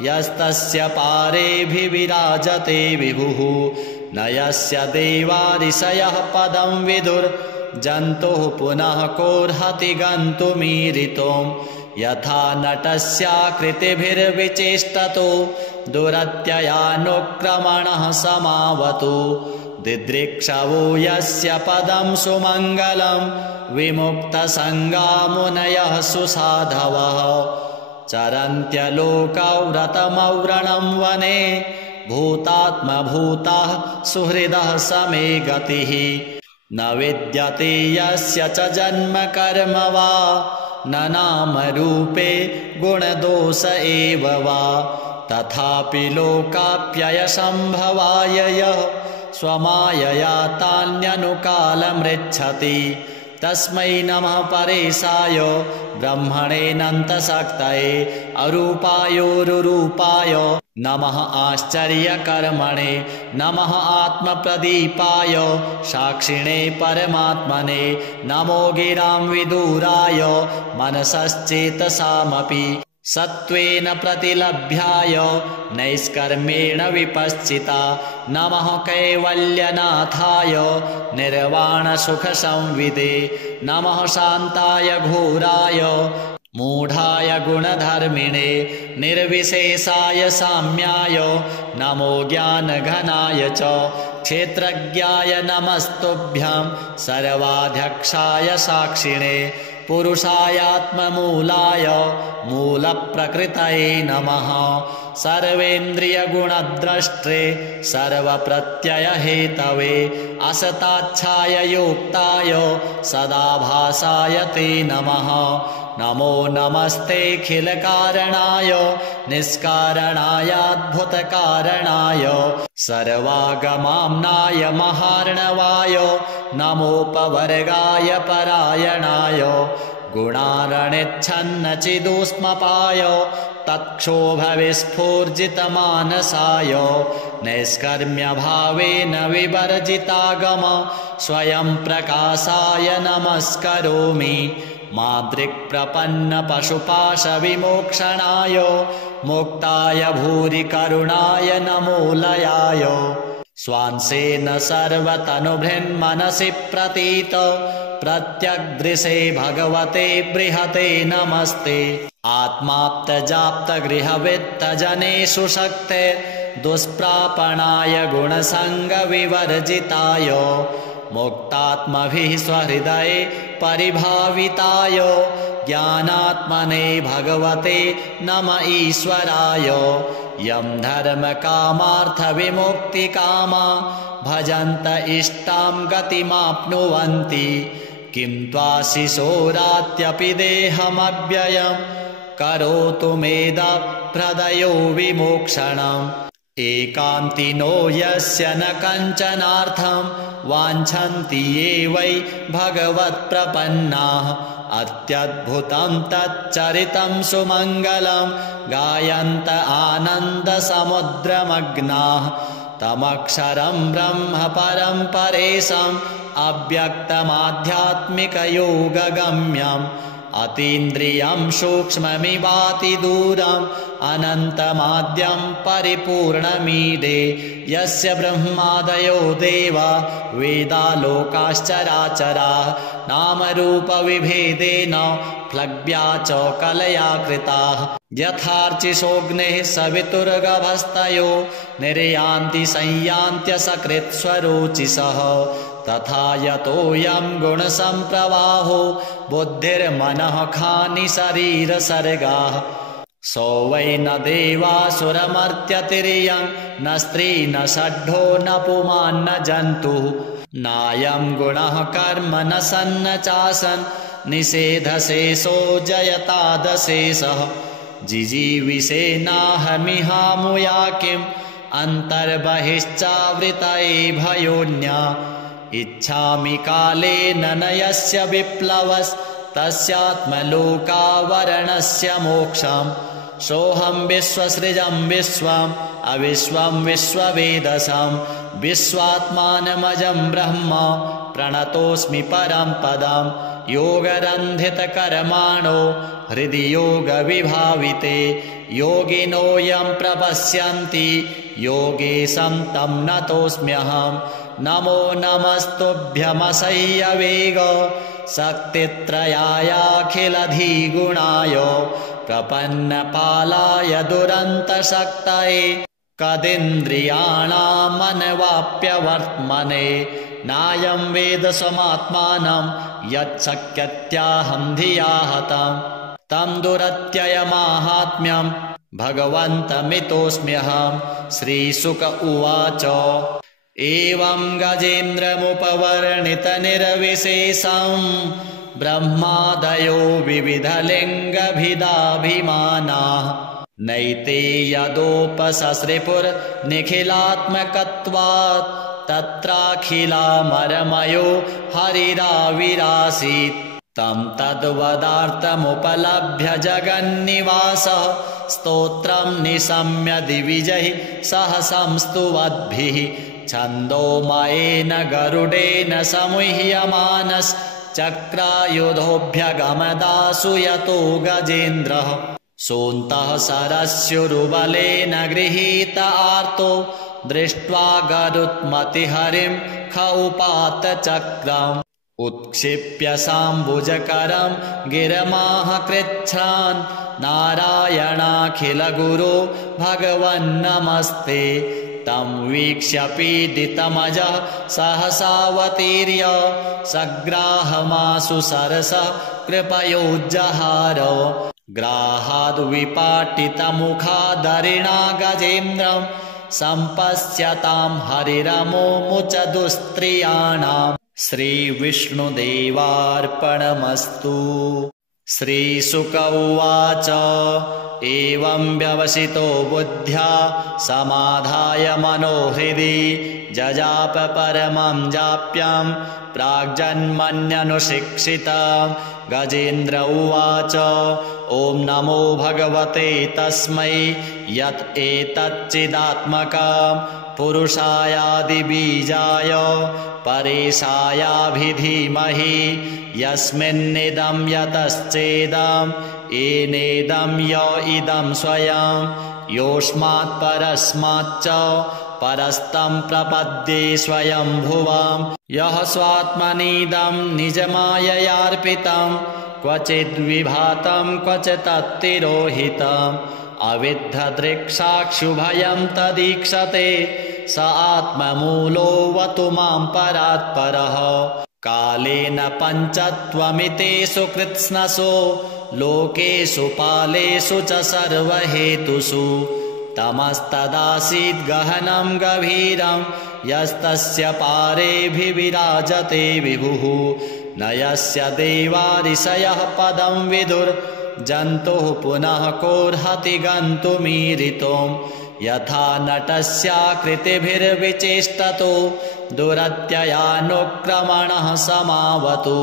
यस्तस्य पारेऽभिविराजते विभुः न यस्य देवारिषयः पदं विदुर्जन्तुः पुनः कोऽर्हति गन्तुमीरितुं यथा नटस्याकृतिभिर्विचेष्टतो दुरत्ययानुक्रमणः समावतु दिदृक्षवो यस्य पदं सुमङ्गलं विमुक्तसङ्गा मुनयः सुसाधवः चरन्त्यलोकव्रतमव्रणं वने भूतात्मभूताः सुहृदः समे गतिः न विद्यते यस्य च जन्म कर्म वा न नाम रूपे गुणदोष एव वा तथापि लोकाप्ययसम्भवाय यः स्वमायया तान्यनुकालमृच्छति तस्मै नमः परेशाय ब्रह्मणेऽनन्तशक्तये अरूपायोरुरूपाय नमः आश्चर्यकर्मणे नमः आत्मप्रदीपाय साक्षिणे परमात्मने नमो गिरां विदुराय मनसश्चेतसामपि सत्त्वेन प्रतिलभ्याय नैष्कर्मेण विपश्चिता नमः कैवल्यनाथाय निर्वाणसुखसंविदे नमः शान्ताय घोराय मूढाय गुणधर्मिणे निर्विशेषाय साम्याय नमो ज्ञानघनाय च क्षेत्रज्ञाय नमस्तुभ्यं सर्वाध्यक्षाय साक्षिणे पुरुषायात्ममूलाय मूलप्रकृतये नमः सर्वेन्द्रियगुणद्रष्टे सर्वप्रत्ययहेतवे असताच्छाय योक्ताय सदाभासाय ते नमः नमो नमस्तेऽखिलकारणाय निष्कारणायाद्भुतकारणाय सर्वागमाम्नाय महार्णवाय नमोपवर्गाय परायणाय गुणारणिच्छन्नचिदुष्मपाय तत्क्षोभविस्फूर्जितमानसाय नैष्कर्म्यभावेन विवर्जितागम स्वयं प्रकाशाय नमस्करोमि मादृक्प्रपन्नपशुपाशविमोक्षणाय मुक्ताय भूरि करुणाय नमोलयाय स्वांसेन सर्वतनुभृन्मनसि प्रतीत प्रत्यग्दृशे भगवते बृहते नमस्ते आत्माप्तजाप्तगृहवित्तजनेषु शक्ते दुष्प्रापणाय गुणसङ्गविवर्जिताय मुक्तात्मभिः स्वहृदये परिभाविताय ज्ञानात्मने भगवते नम ईश्वराय यं धर्मकामार्थविमुक्तिकामा भजन्त इष्टां गतिमाप्नुवन्ति किं त्वाशिशोरात्यपि देहमव्ययम् करोतु मेदभ्रदयो विमोक्षणम् एकान्तिनो यस्य न कञ्चनार्थं वाञ्छन्ति ये वै भगवत्प्रपन्नाः अत्यद्भुतं तच्चरितं सुमङ्गलं गायन्त आनन्दसमुद्रमग्नाः तमक्षरं ब्रह्म परं परेशम् अव्यक्तमाध्यात्मिकयोगगम्यम् अतीन्द्रियं सूक्ष्ममिवातिदूरम् अनन्तमाद्यं परिपूर्णमीडे यस्य ब्रह्मादयो देवा वेदालोकाश्चराचराः नामरूपविभेदेन प्लव्या च कलया कृताः यथार्चिषोऽग्नेः सवितुर्गभस्तयो निर्यान्ति संयान्त्यसकृत्स्वरोचिषः तथा यतोऽयं गुणसम्प्रवाहो बुद्धिर्मनः खानि शरीरसर्गाः सो वै न देवासुरमर्त्यतिर्यं न स्त्री न षड्ढो न पुमान् न जन्तुः नायं गुणः कर्म न सन्न चासन् निषेधशेषो जयतादशेषः जिजीविषेनाहमिहामुया किम् अन्तर्बहिश्चावृतये भयोन्या इच्छामि कालेन न यस्य विप्लवस्तस्यात्मलोकावरणस्य मोक्षम् सोऽहं विश्वसृजं विश्वम् अविश्वं विश्ववेदसं विश्वात्मानमजं ब्रह्म प्रणतोऽस्मि परं पदम् योगरन्धितकर्माणो हृदि योगविभाविते योगिनो यं प्रपश्यन्ति योगेशं तं नतोऽस्म्यहम् नमो नमस्तुभ्यमसह्यवेग शक्तित्रयायाखिलधिगुणाय प्रपन्नपालाय दुरन्तशक्तये कदिन्द्रियाणामनवाप्यवर्त्मने नायं वेद समात्मानं यच्छक्यत्याहं धिया हतं तं दुरत्ययमाहात्म्यं भगवन्तमितोऽस्म्यहं श्रीशुक उवाच एवं गजेन्द्रमुपवर्णितनिर्विशेषं ब्रह्मादयो विविधलिङ्गभिदाभिमानाः नैते यदोपससृपुर्निखिलात्मकत्वात् तत्राखिलामरमयो हरिराविरासीत् तं तद्वदार्थमुपलभ्य जगन्निवासः स्तोत्रं निशम्य दिविजैः सह संस्तुवद्भिः छन्दोमयेन गरुडेन समुह्यमानश्चक्रायुधोऽभ्यगमदासु यतो गजेन्द्रः सोऽन्तः सरस्युरुबलेन गृहीत आर्तो दृष्ट्वा गरुत्मतिहरिं ख उपात चक्रम् उत्क्षिप्य साम्बुजकरं गिरमाह कृच्छ्रान् नारायणाखिलगुरो भगवन्नमस्ते तं वीक्ष्य पीडितमजः सहसावतीर्य सग्राहमासु सरसः कृपयोज्जहार ग्राहाद्विपाटितमुखादरिणा गजेन्द्रं सम्पश्यतां हरिरमोमुच दुस्त्रियाणाम् श्रीविष्णुदेवार्पणमस्तु। श्रीशुक उवाच एवं व्यवसितो बुद्ध्या समाधाय मनोहृदि जजाप परमं जाप्यं प्राग्जन्मन्यनुशिक्षितं गजेन्द्र उवाच ॐ नमो भगवते तस्मै यत् एतच्चिदात्मकं पुरुषायादिबीजाय परेशायाभिधीमहि यस्मिन्निदं यतश्चेदं येनेदं य इदं स्वयं योऽस्मात् परस्माच्च परस्तं प्रपद्ये स्वयंभुवं यः स्वात्मनीदं निजमाययार्पितं क्वचिद्विभातं क्वचित्तिरोहितम् अविद्धदृक्साक्षुभयं तदीक्षते स आत्ममूलोऽवतु मां परात्परः कालेन पञ्चत्वमितेषु कृत्स्नसो लोकेषु पालेषु च सर्वहेतुषु तमस्तदासीद् गहनं गभीरं यस्तस्य पारेभिर्विराजते विभुः न यस्य देवारिषयः पदं विदुर्जन्तुः पुनः कोऽर्हति गन्तुमीरितुं यथा नटस्याकृतिभिर्विचेष्टतो दुरत्ययानुक्रमणः समावतु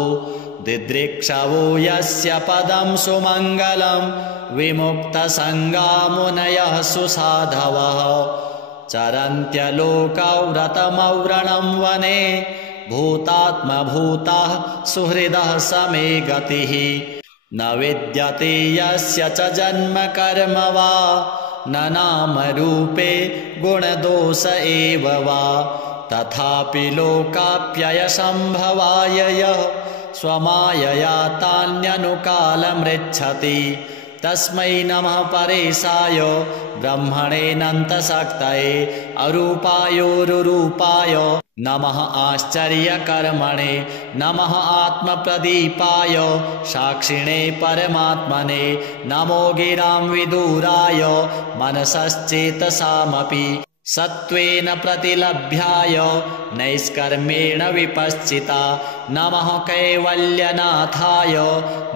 दिदृक्षवो यस्य पदं सुमङ्गलं विमुक्तसङ्गा मुनयः सुसाधवः चरन्त्यलोकौ रतमौरणं वने भूतात्मभूताः सुहृदः समे गतिः न विद्यते यस्य च जन्म कर्म वा न नामरूपे गुणदोष एव वा तथापि लोकाप्ययसम्भवाय यः स्वमायया तान्यनुकालमृच्छति तस्मै नमः परेशाय ब्रह्मणेऽनन्तशक्तये अरूपायोरुरूपाय नमः आश्चर्यकर्मणे नमः आत्मप्रदीपाय साक्षिणे परमात्मने नमो गिरां विदुराय मनसश्चेतसामपि सत्त्वेन प्रतिलभ्याय नैष्कर्मेण विपश्चिता नमः कैवल्यनाथाय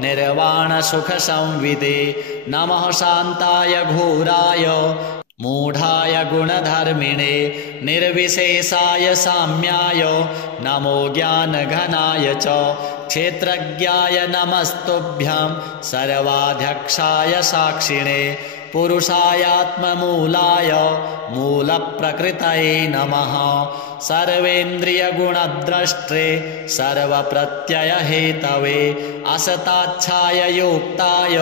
निर्वाणसुखसंविदे नमः शान्ताय घोराय मूढाय गुणधर्मिणे निर्विशेषाय साम्याय नमो ज्ञानघनाय च क्षेत्रज्ञाय नमस्तुभ्यं सर्वाध्यक्षाय साक्षिणे पुरुषायात्ममूलाय मूलप्रकृतये नमः सर्वेन्द्रियगुणद्रष्टे सर्वप्रत्ययहेतवे असताच्छाय योक्ताय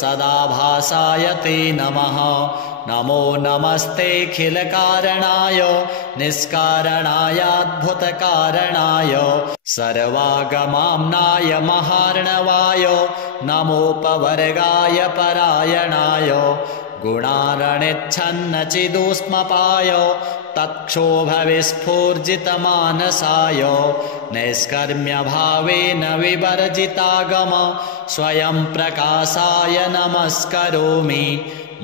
सदाभासाय ते नमः नमो नमस्तेऽखिलकारणाय निष्कारणायाद्भुतकारणाय सर्वागमाम्नाय महार्णवाय नमोपवर्गाय परायणाय गुणारणिच्छन्नचिदुष्मपाय तत्क्षोभविस्फूर्जितमानसाय नैष्कर्म्यभावेन विवर्जितागम स्वयं प्रकाशाय नमस्करोमि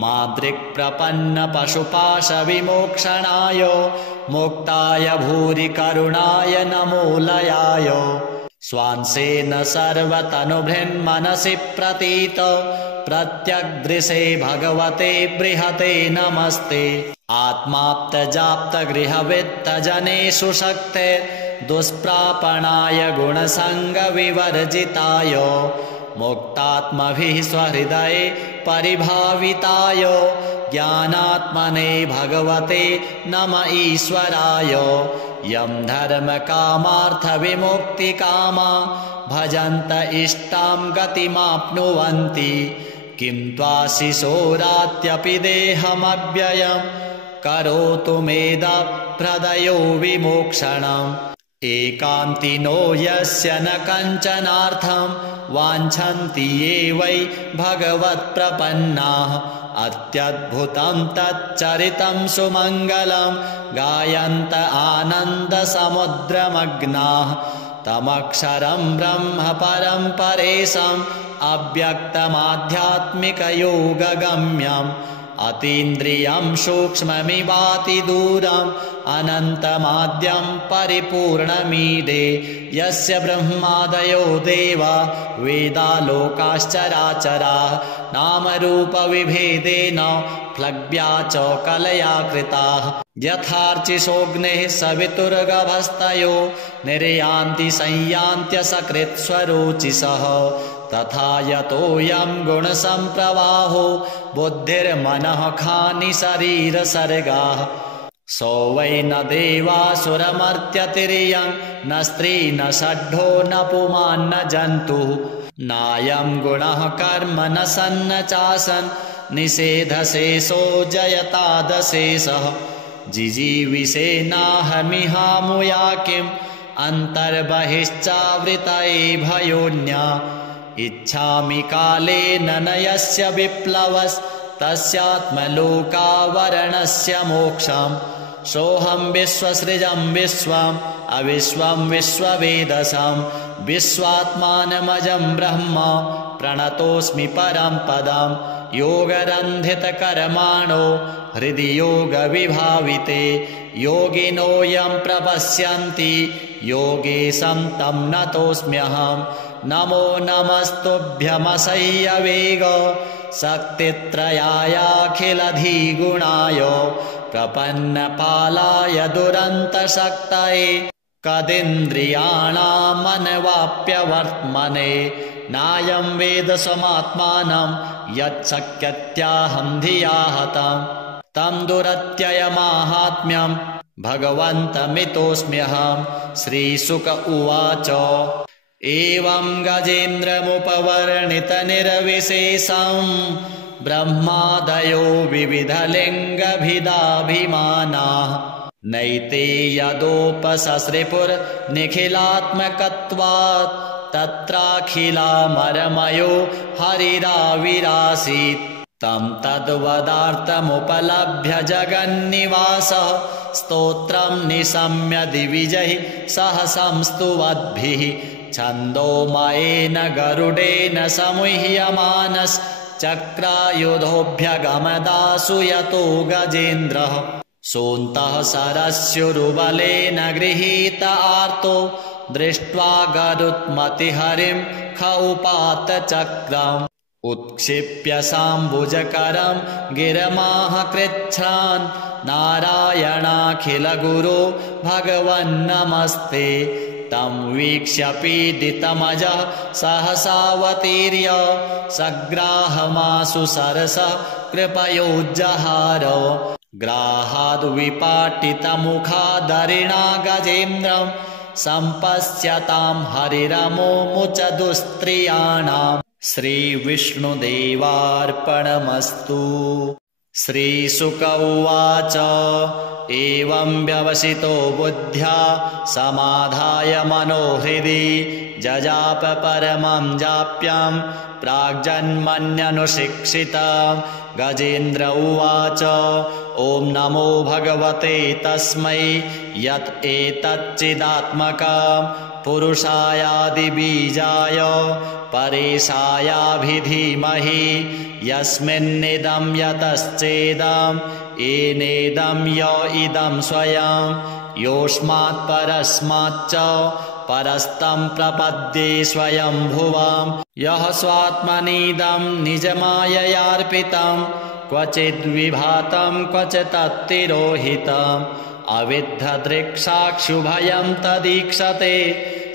मादृक्प्रपन्नपशुपाशविमोक्षणाय मुक्ताय भूरि करुणाय नमो लयाय स्वांसेन सर्वतनुभृन्मनसि प्रतीत प्रत्यग्दृशे भगवते बृहते नमस्ते आत्माप्तजाप्तगृहवित्तजनेषु शक्ते दुष्प्रापणाय गुणसङ्गविवर्जिताय मुक्तात्मभिः स्वहृदये परिभाविताय ज्ञानात्मने भगवते नम ईश्वराय यं धर्मकामार्थविमुक्तिकामा भजन्त इष्टां गतिमाप्नुवन्ति किं त्वाशिशोरात्यपि देहमव्ययं करोतु मेदप्रदयो विमोक्षणम् एकान्तिनो यस्य न कञ्चनार्थं वाञ्छन्ति ये वै भगवत्प्रपन्नाः अत्यद्भुतं तच्चरितं सुमङ्गलं गायन्त आनन्दसमुद्रमग्नाः तमक्षरं ब्रह्म परं परेशम् अव्यक्तमाध्यात्मिकयोगगम्यम् अतीन्द्रियं सूक्ष्ममिवाति दूरम् अनन्तमाद्यं परिपूर्णमीडे यस्य ब्रह्मादयो देवा वेदालोकाश्चराचराः नामरूपविभेदेन फ्लग्व्या च कलया कृताः यथार्चिषोऽग्नेः सवितुर्गभस्तयो निर्यान्ति संयान्त्यसकृत्स्वरोचिषः तथा यतोऽयं गुणसम्प्रवाहो बुद्धिर्मनः खानि शरीरसर्गाः सो वै न देवासुरमर्त्यतिर्यं न स्त्री न षड्ढो न पुमान्न जन्तुः नायं गुणः कर्म न सन्न चासन् निषेधशेषो जयतादशेषः जिजीविषेनाहमिहामुया किम् अन्तर्बहिश्चावृतये भयोन्या इच्छामि कालेन न यस्य विप्लवस्तस्यात्मलोकावरणस्य मोक्षम् सोऽहं विश्वसृजं विश्वम् अविश्वं विश्ववेदसं विश्वात्मानमजं ब्रह्म प्रणतोऽस्मि परं पदं योगरन्धितकर्माणो हृदि योगविभाविते योगिनो यं प्रपश्यन्ति योगेशं तं नतोऽस्म्यहं नमो नमस्तुभ्यमसह्यवेग शक्तित्रयायाखिलधिगुणाय प्रपन्नपालाय दुरन्तशक्तये कदिन्द्रियाणामनवाप्यवर्त्मने नायं वेद स्वमात्मानं यच्छक्यत्याहं धिया हतं तं दुरत्ययमाहात्म्यं भगवन्तमितोऽस्म्यहं। श्रीशुक उवाच एवं गजेन्द्रमुपवर्णितनिर्विशेषं ब्रह्मादयो विविधलिङ्गभिदाभिमानाः नैते यदोपससृपुर्निखिलात्मकत्वात् तत्राखिलामरमयो हरिराविरासीत् तं तद्वदार्थमुपलभ्य जगन्निवासः स्तोत्रं निशम्य दिविजैः सह संस्तुवद्भिः छन्दोमयेन गरुडेन समुह्यमानश्चक्रायुधोऽभ्यगमदासु यतो गजेन्द्रः सोऽन्तः सरस्युरुबलेन गृहीत आर्तो दृष्ट्वा गरुत्मतिहरिं ख उपात चक्रम् उत्क्षिप्य साम्बुजकरं गिरमाह कृच्छ्रान् नारायणाखिलगुरो भगवन्नमस्ते तं वीक्ष्य पीडितमजः सहसावतीर्य सग्राहमासु सरसः कृपयोज्जहार ग्राहाद्विपाटितमुखादरिणा गजेन्द्रं सम्पश्यतां हरिरमोमुच दुस्त्रियाणाम्। श्रीविष्णुदेवार्पणमस्तु। श्रीशुक उवाच एवं व्यवसितो बुद्ध्या समाधाय मनोहृदि जजाप परमं जाप्यं प्राग्जन्मन्यनुशिक्षितं गजेन्द्र उवाच ॐ नमो भगवते तस्मै यत् एतच्चिदात्मकं पुरुषायादिबीजाय परेशायाभिधीमहि यस्मिन्निदं यतश्चेदं येनेदं य इदं स्वयं योऽस्मात् परस्माच्च परस्तं प्रपद्ये स्वयंभुवं यः स्वात्मनीदं निजमाययार्पितं क्वचिद्विभातं क्वचित्तिरोहितम् अविद्धदृक्साक्षुभयं तदीक्षते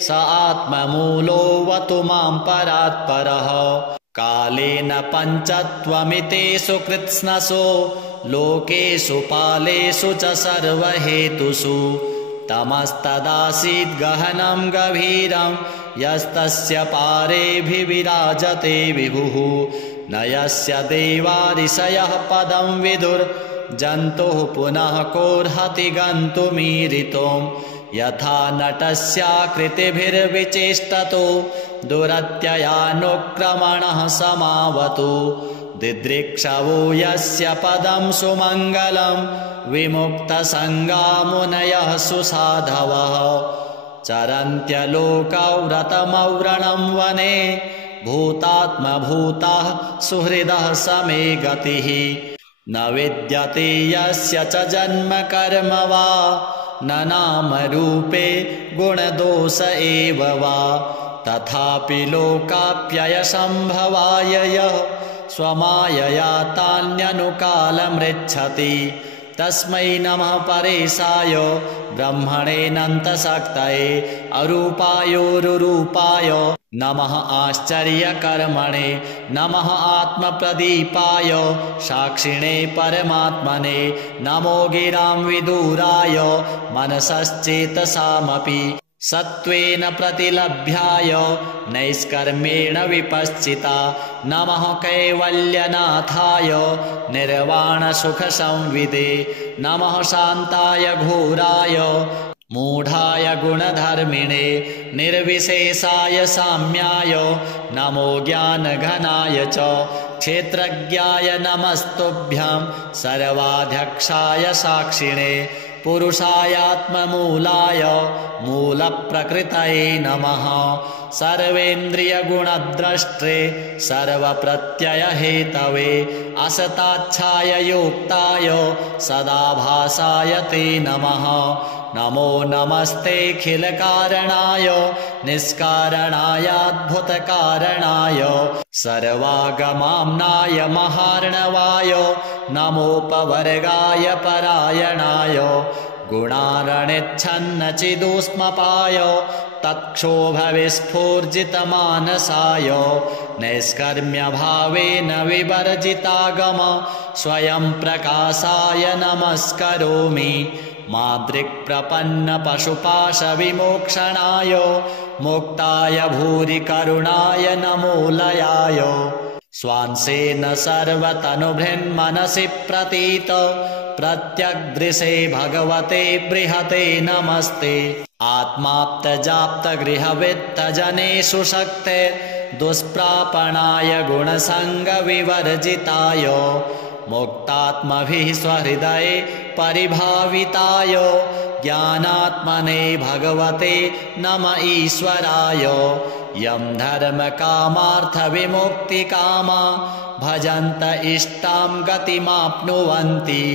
स आत्ममूलोऽवतु मां परात्परः कालेन पञ्चत्वमितेषु कृत्स्नसो लोकेषु पालेषु च सर्वहेतुषु तमस्तदासीद् गहनं गभीरं यस्तस्य पारेऽभिविराजते विभुः न यस्य देवारिषयः पदं विदुर्जन्तुः पुनः कोऽर्हति गन्तुमीरितुं यथा नटस्याकृतिभिर्विचेष्टतो दुरत्ययानुक्रमणः समावतु दिदृक्षवो यस्य पदं सुमङ्गलं विमुक्तसङ्गा मुनयः सुसाधवः चरन्त्यलोकव्रतमव्रणं वने भूतात्मभूताः सुहृदः समे गतिः न विद्यते यस्य च जन्म कर्म वा न नाम रूपे गुणदोष एव वा तथापि लोकाप्ययसम्भवाय यः स्वमायया तान्यनुकालमृच्छति तस्मै नमः परेशाय ब्रह्मणेऽनन्तशक्तये अरूपायोरुरूपाय नमः आश्चर्यकर्मणे नमः आत्मप्रदीपाय साक्षिणे परमात्मने नमो गिरां विदुराय मनसश्चेतसामपि सत्त्वेन प्रतिलभ्याय नैष्कर्मेण विपश्चिता नमः कैवल्यनाथाय निर्वाणसुखसंविदे नमः शान्ताय घोराय मूढाय गुणधर्मिणे निर्विशेषाय साम्याय नमो ज्ञानघनाय च क्षेत्रज्ञाय नमस्तुभ्यं सर्वाध्यक्षाय साक्षिणे पुरुषायात्ममूलाय मूलप्रकृतये नमः सर्वेन्द्रियगुणद्रष्टे सर्वप्रत्ययहेतवे असताच्छाय योक्ताय सदाभासाय ते नमः नमो नमस्तेऽखिलकारणाय निष्कारणायाद्भुतकारणाय सर्वागमाम्नाय महार्णवाय नमोपवर्गाय परायणाय गुणारणिच्छन्नचिदुष्मपाय तत्क्षोभविस्फूर्जितमानसाय नैष्कर्म्यभावेन विवर्जितागम स्वयं प्रकाशाय नमस्करोमि मादृक्प्रपन्नपशुपाशविमोक्षणाय मुक्ताय भूरि करुणाय नमोलयाय स्वांसेन सर्वतनुभृन्मनसि प्रतीत प्रत्यग्दृशे भगवते बृहते नमस्ते आत्माप्तजाप्तगृहवित्तजनेषु शक्ते दुष्प्रापणाय गुणसङ्गविवर्जिताय मुक्तात्मभिः स्वहृदये परिभाविताय ज्ञानात्मने भगवते नम ईश्वराय यं धर्मकामार्थविमुक्तिकामा भजन्त इष्टां गतिमाप्नुवन्ति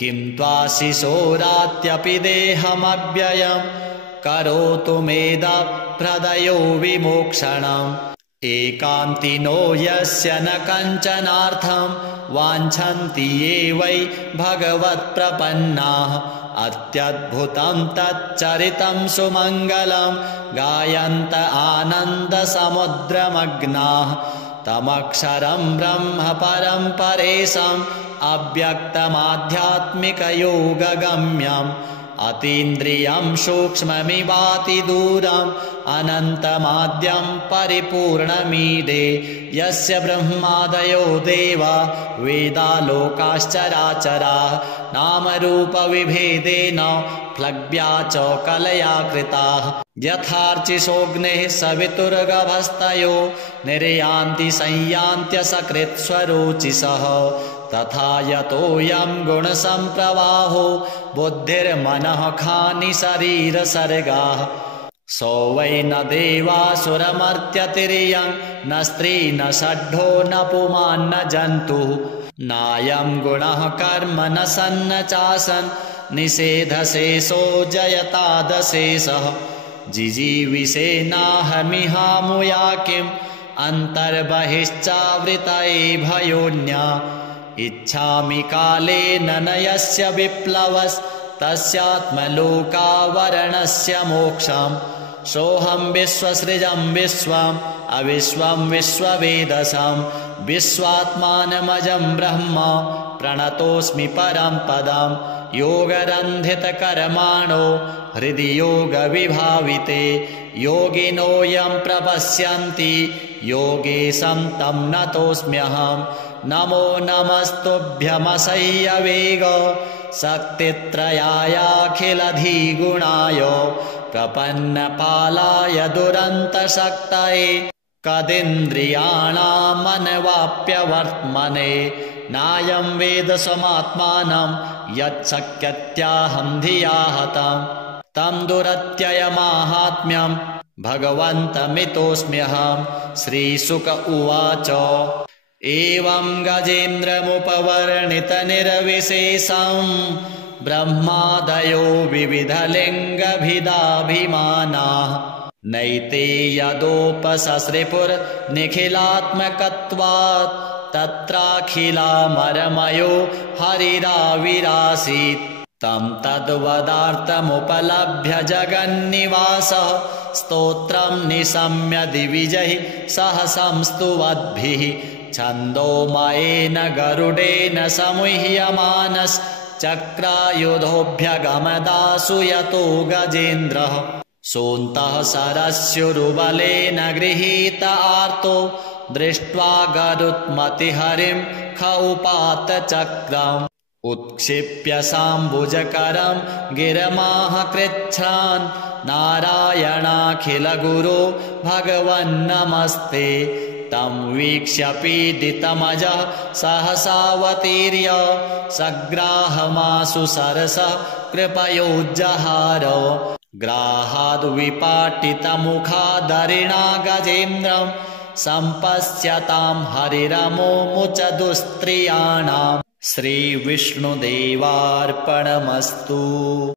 किं त्वाशिशोरात्यपि देहमव्ययं करोतु मेदप्रदयो विमोक्षणम् एकान्तिनो यस्य न कञ्चनार्थं वाञ्छन्ति ये वै भगवत्प्रपन्नाः अत्यद्भुतं तच्चरितं सुमङ्गलं गायन्त आनन्दसमुद्रमग्नाः तमक्षरं ब्रह्म परं परेशम् अव्यक्तमाध्यात्मिकयोगगम्यम् अतीन्द्रियं सूक्ष्ममिवातिदूरम् अनन्तमाद्यं परिपूर्णमीडे यस्य ब्रह्मादयो देवा वेदालोकाश्चराचराः नामरूपविभेदेन प्लव्या च कलया कृताः यथार्चिषोऽग्नेः सवितुर्गभस्तयो निर्यान्ति संयान्त्यसकृत्स्वरोचिषः तथा यतोऽयं गुणसम्प्रवाहो बुद्धिर्मनः खानि शरीरसर्गाः सो वै न देवासुरमर्त्यतिर्यं न स्त्री न षड्ढो न पुमान् न जन्तुः नायं गुणः कर्म न सन्न चासन् निषेधशेषो जयतादशेषः जिजीविषेनाहमिहामुया किम् अन्तर्बहिश्चावृतये भयोन्या इच्छामि कालेन न यस्य विप्लवस्तस्यात्मलोकावरणस्य मोक्षम् सोऽहं विश्वसृजं विश्वम् अविश्वं विश्ववेदसं विश्वात्मानमजं ब्रह्म प्रणतोऽस्मि परं पदम् योगरन्धितकर्माणो हृदि योगविभाविते योगिनो यं प्रपश्यन्ति योगेशं तं नतोऽस्म्यहम् नमो नमस्तुभ्यमसह्यवेग शक्तित्रयायाखिलधिगुणाय प्रपन्नपालाय दुरन्तशक्तये कदिन्द्रियाणामनवाप्यवर्त्मने नायं वेद स्वमात्मानं यच्छक्यत्याहं धिया हतं तं दुरत्ययमाहात्म्यं भगवन्तमितोऽस्म्यहं श्रीशुक उवाच एवं गजेन्द्रमुपवर्णितनिर्विशेषं ब्रह्मादयो विविधलिङ्गभिदाभिमानाः नैते यदोपससृपुर्निखिलात्मकत्वात् तत्राखिलामरमयो हरिराविरासीत् तं तद्वदार्थमुपलभ्य जगन्निवासः स्तोत्रं निशम्य दिविजैः सह संस्तुवद्भिः छन्दोमयेन गरुडेन समुह्यमानश्चक्रायुधोऽभ्यगमदासु यतो गजेन्द्रः सोऽन्तः सरस्युरुबलेन गृहीत आर्तो दृष्ट्वा गरुत्मतिहरिं ख उपात चक्रम् उत्क्षिप्य साम्बुजकरं गिरमाह कृच्छ्रान् नारायणाखिलगुरो भगवन्नमस्ते तं वीक्ष्य पीडितमजः सहसावतीर्य सग्राहमासु सरसः कृपयोज्जहार ग्राहाद्विपाटितमुखादरिणा गजेन्द्रं सम्पश्यतां हरिरमोमुच दुस्त्रियाणाम् श्रीविष्णुदेवार्पणमस्तु।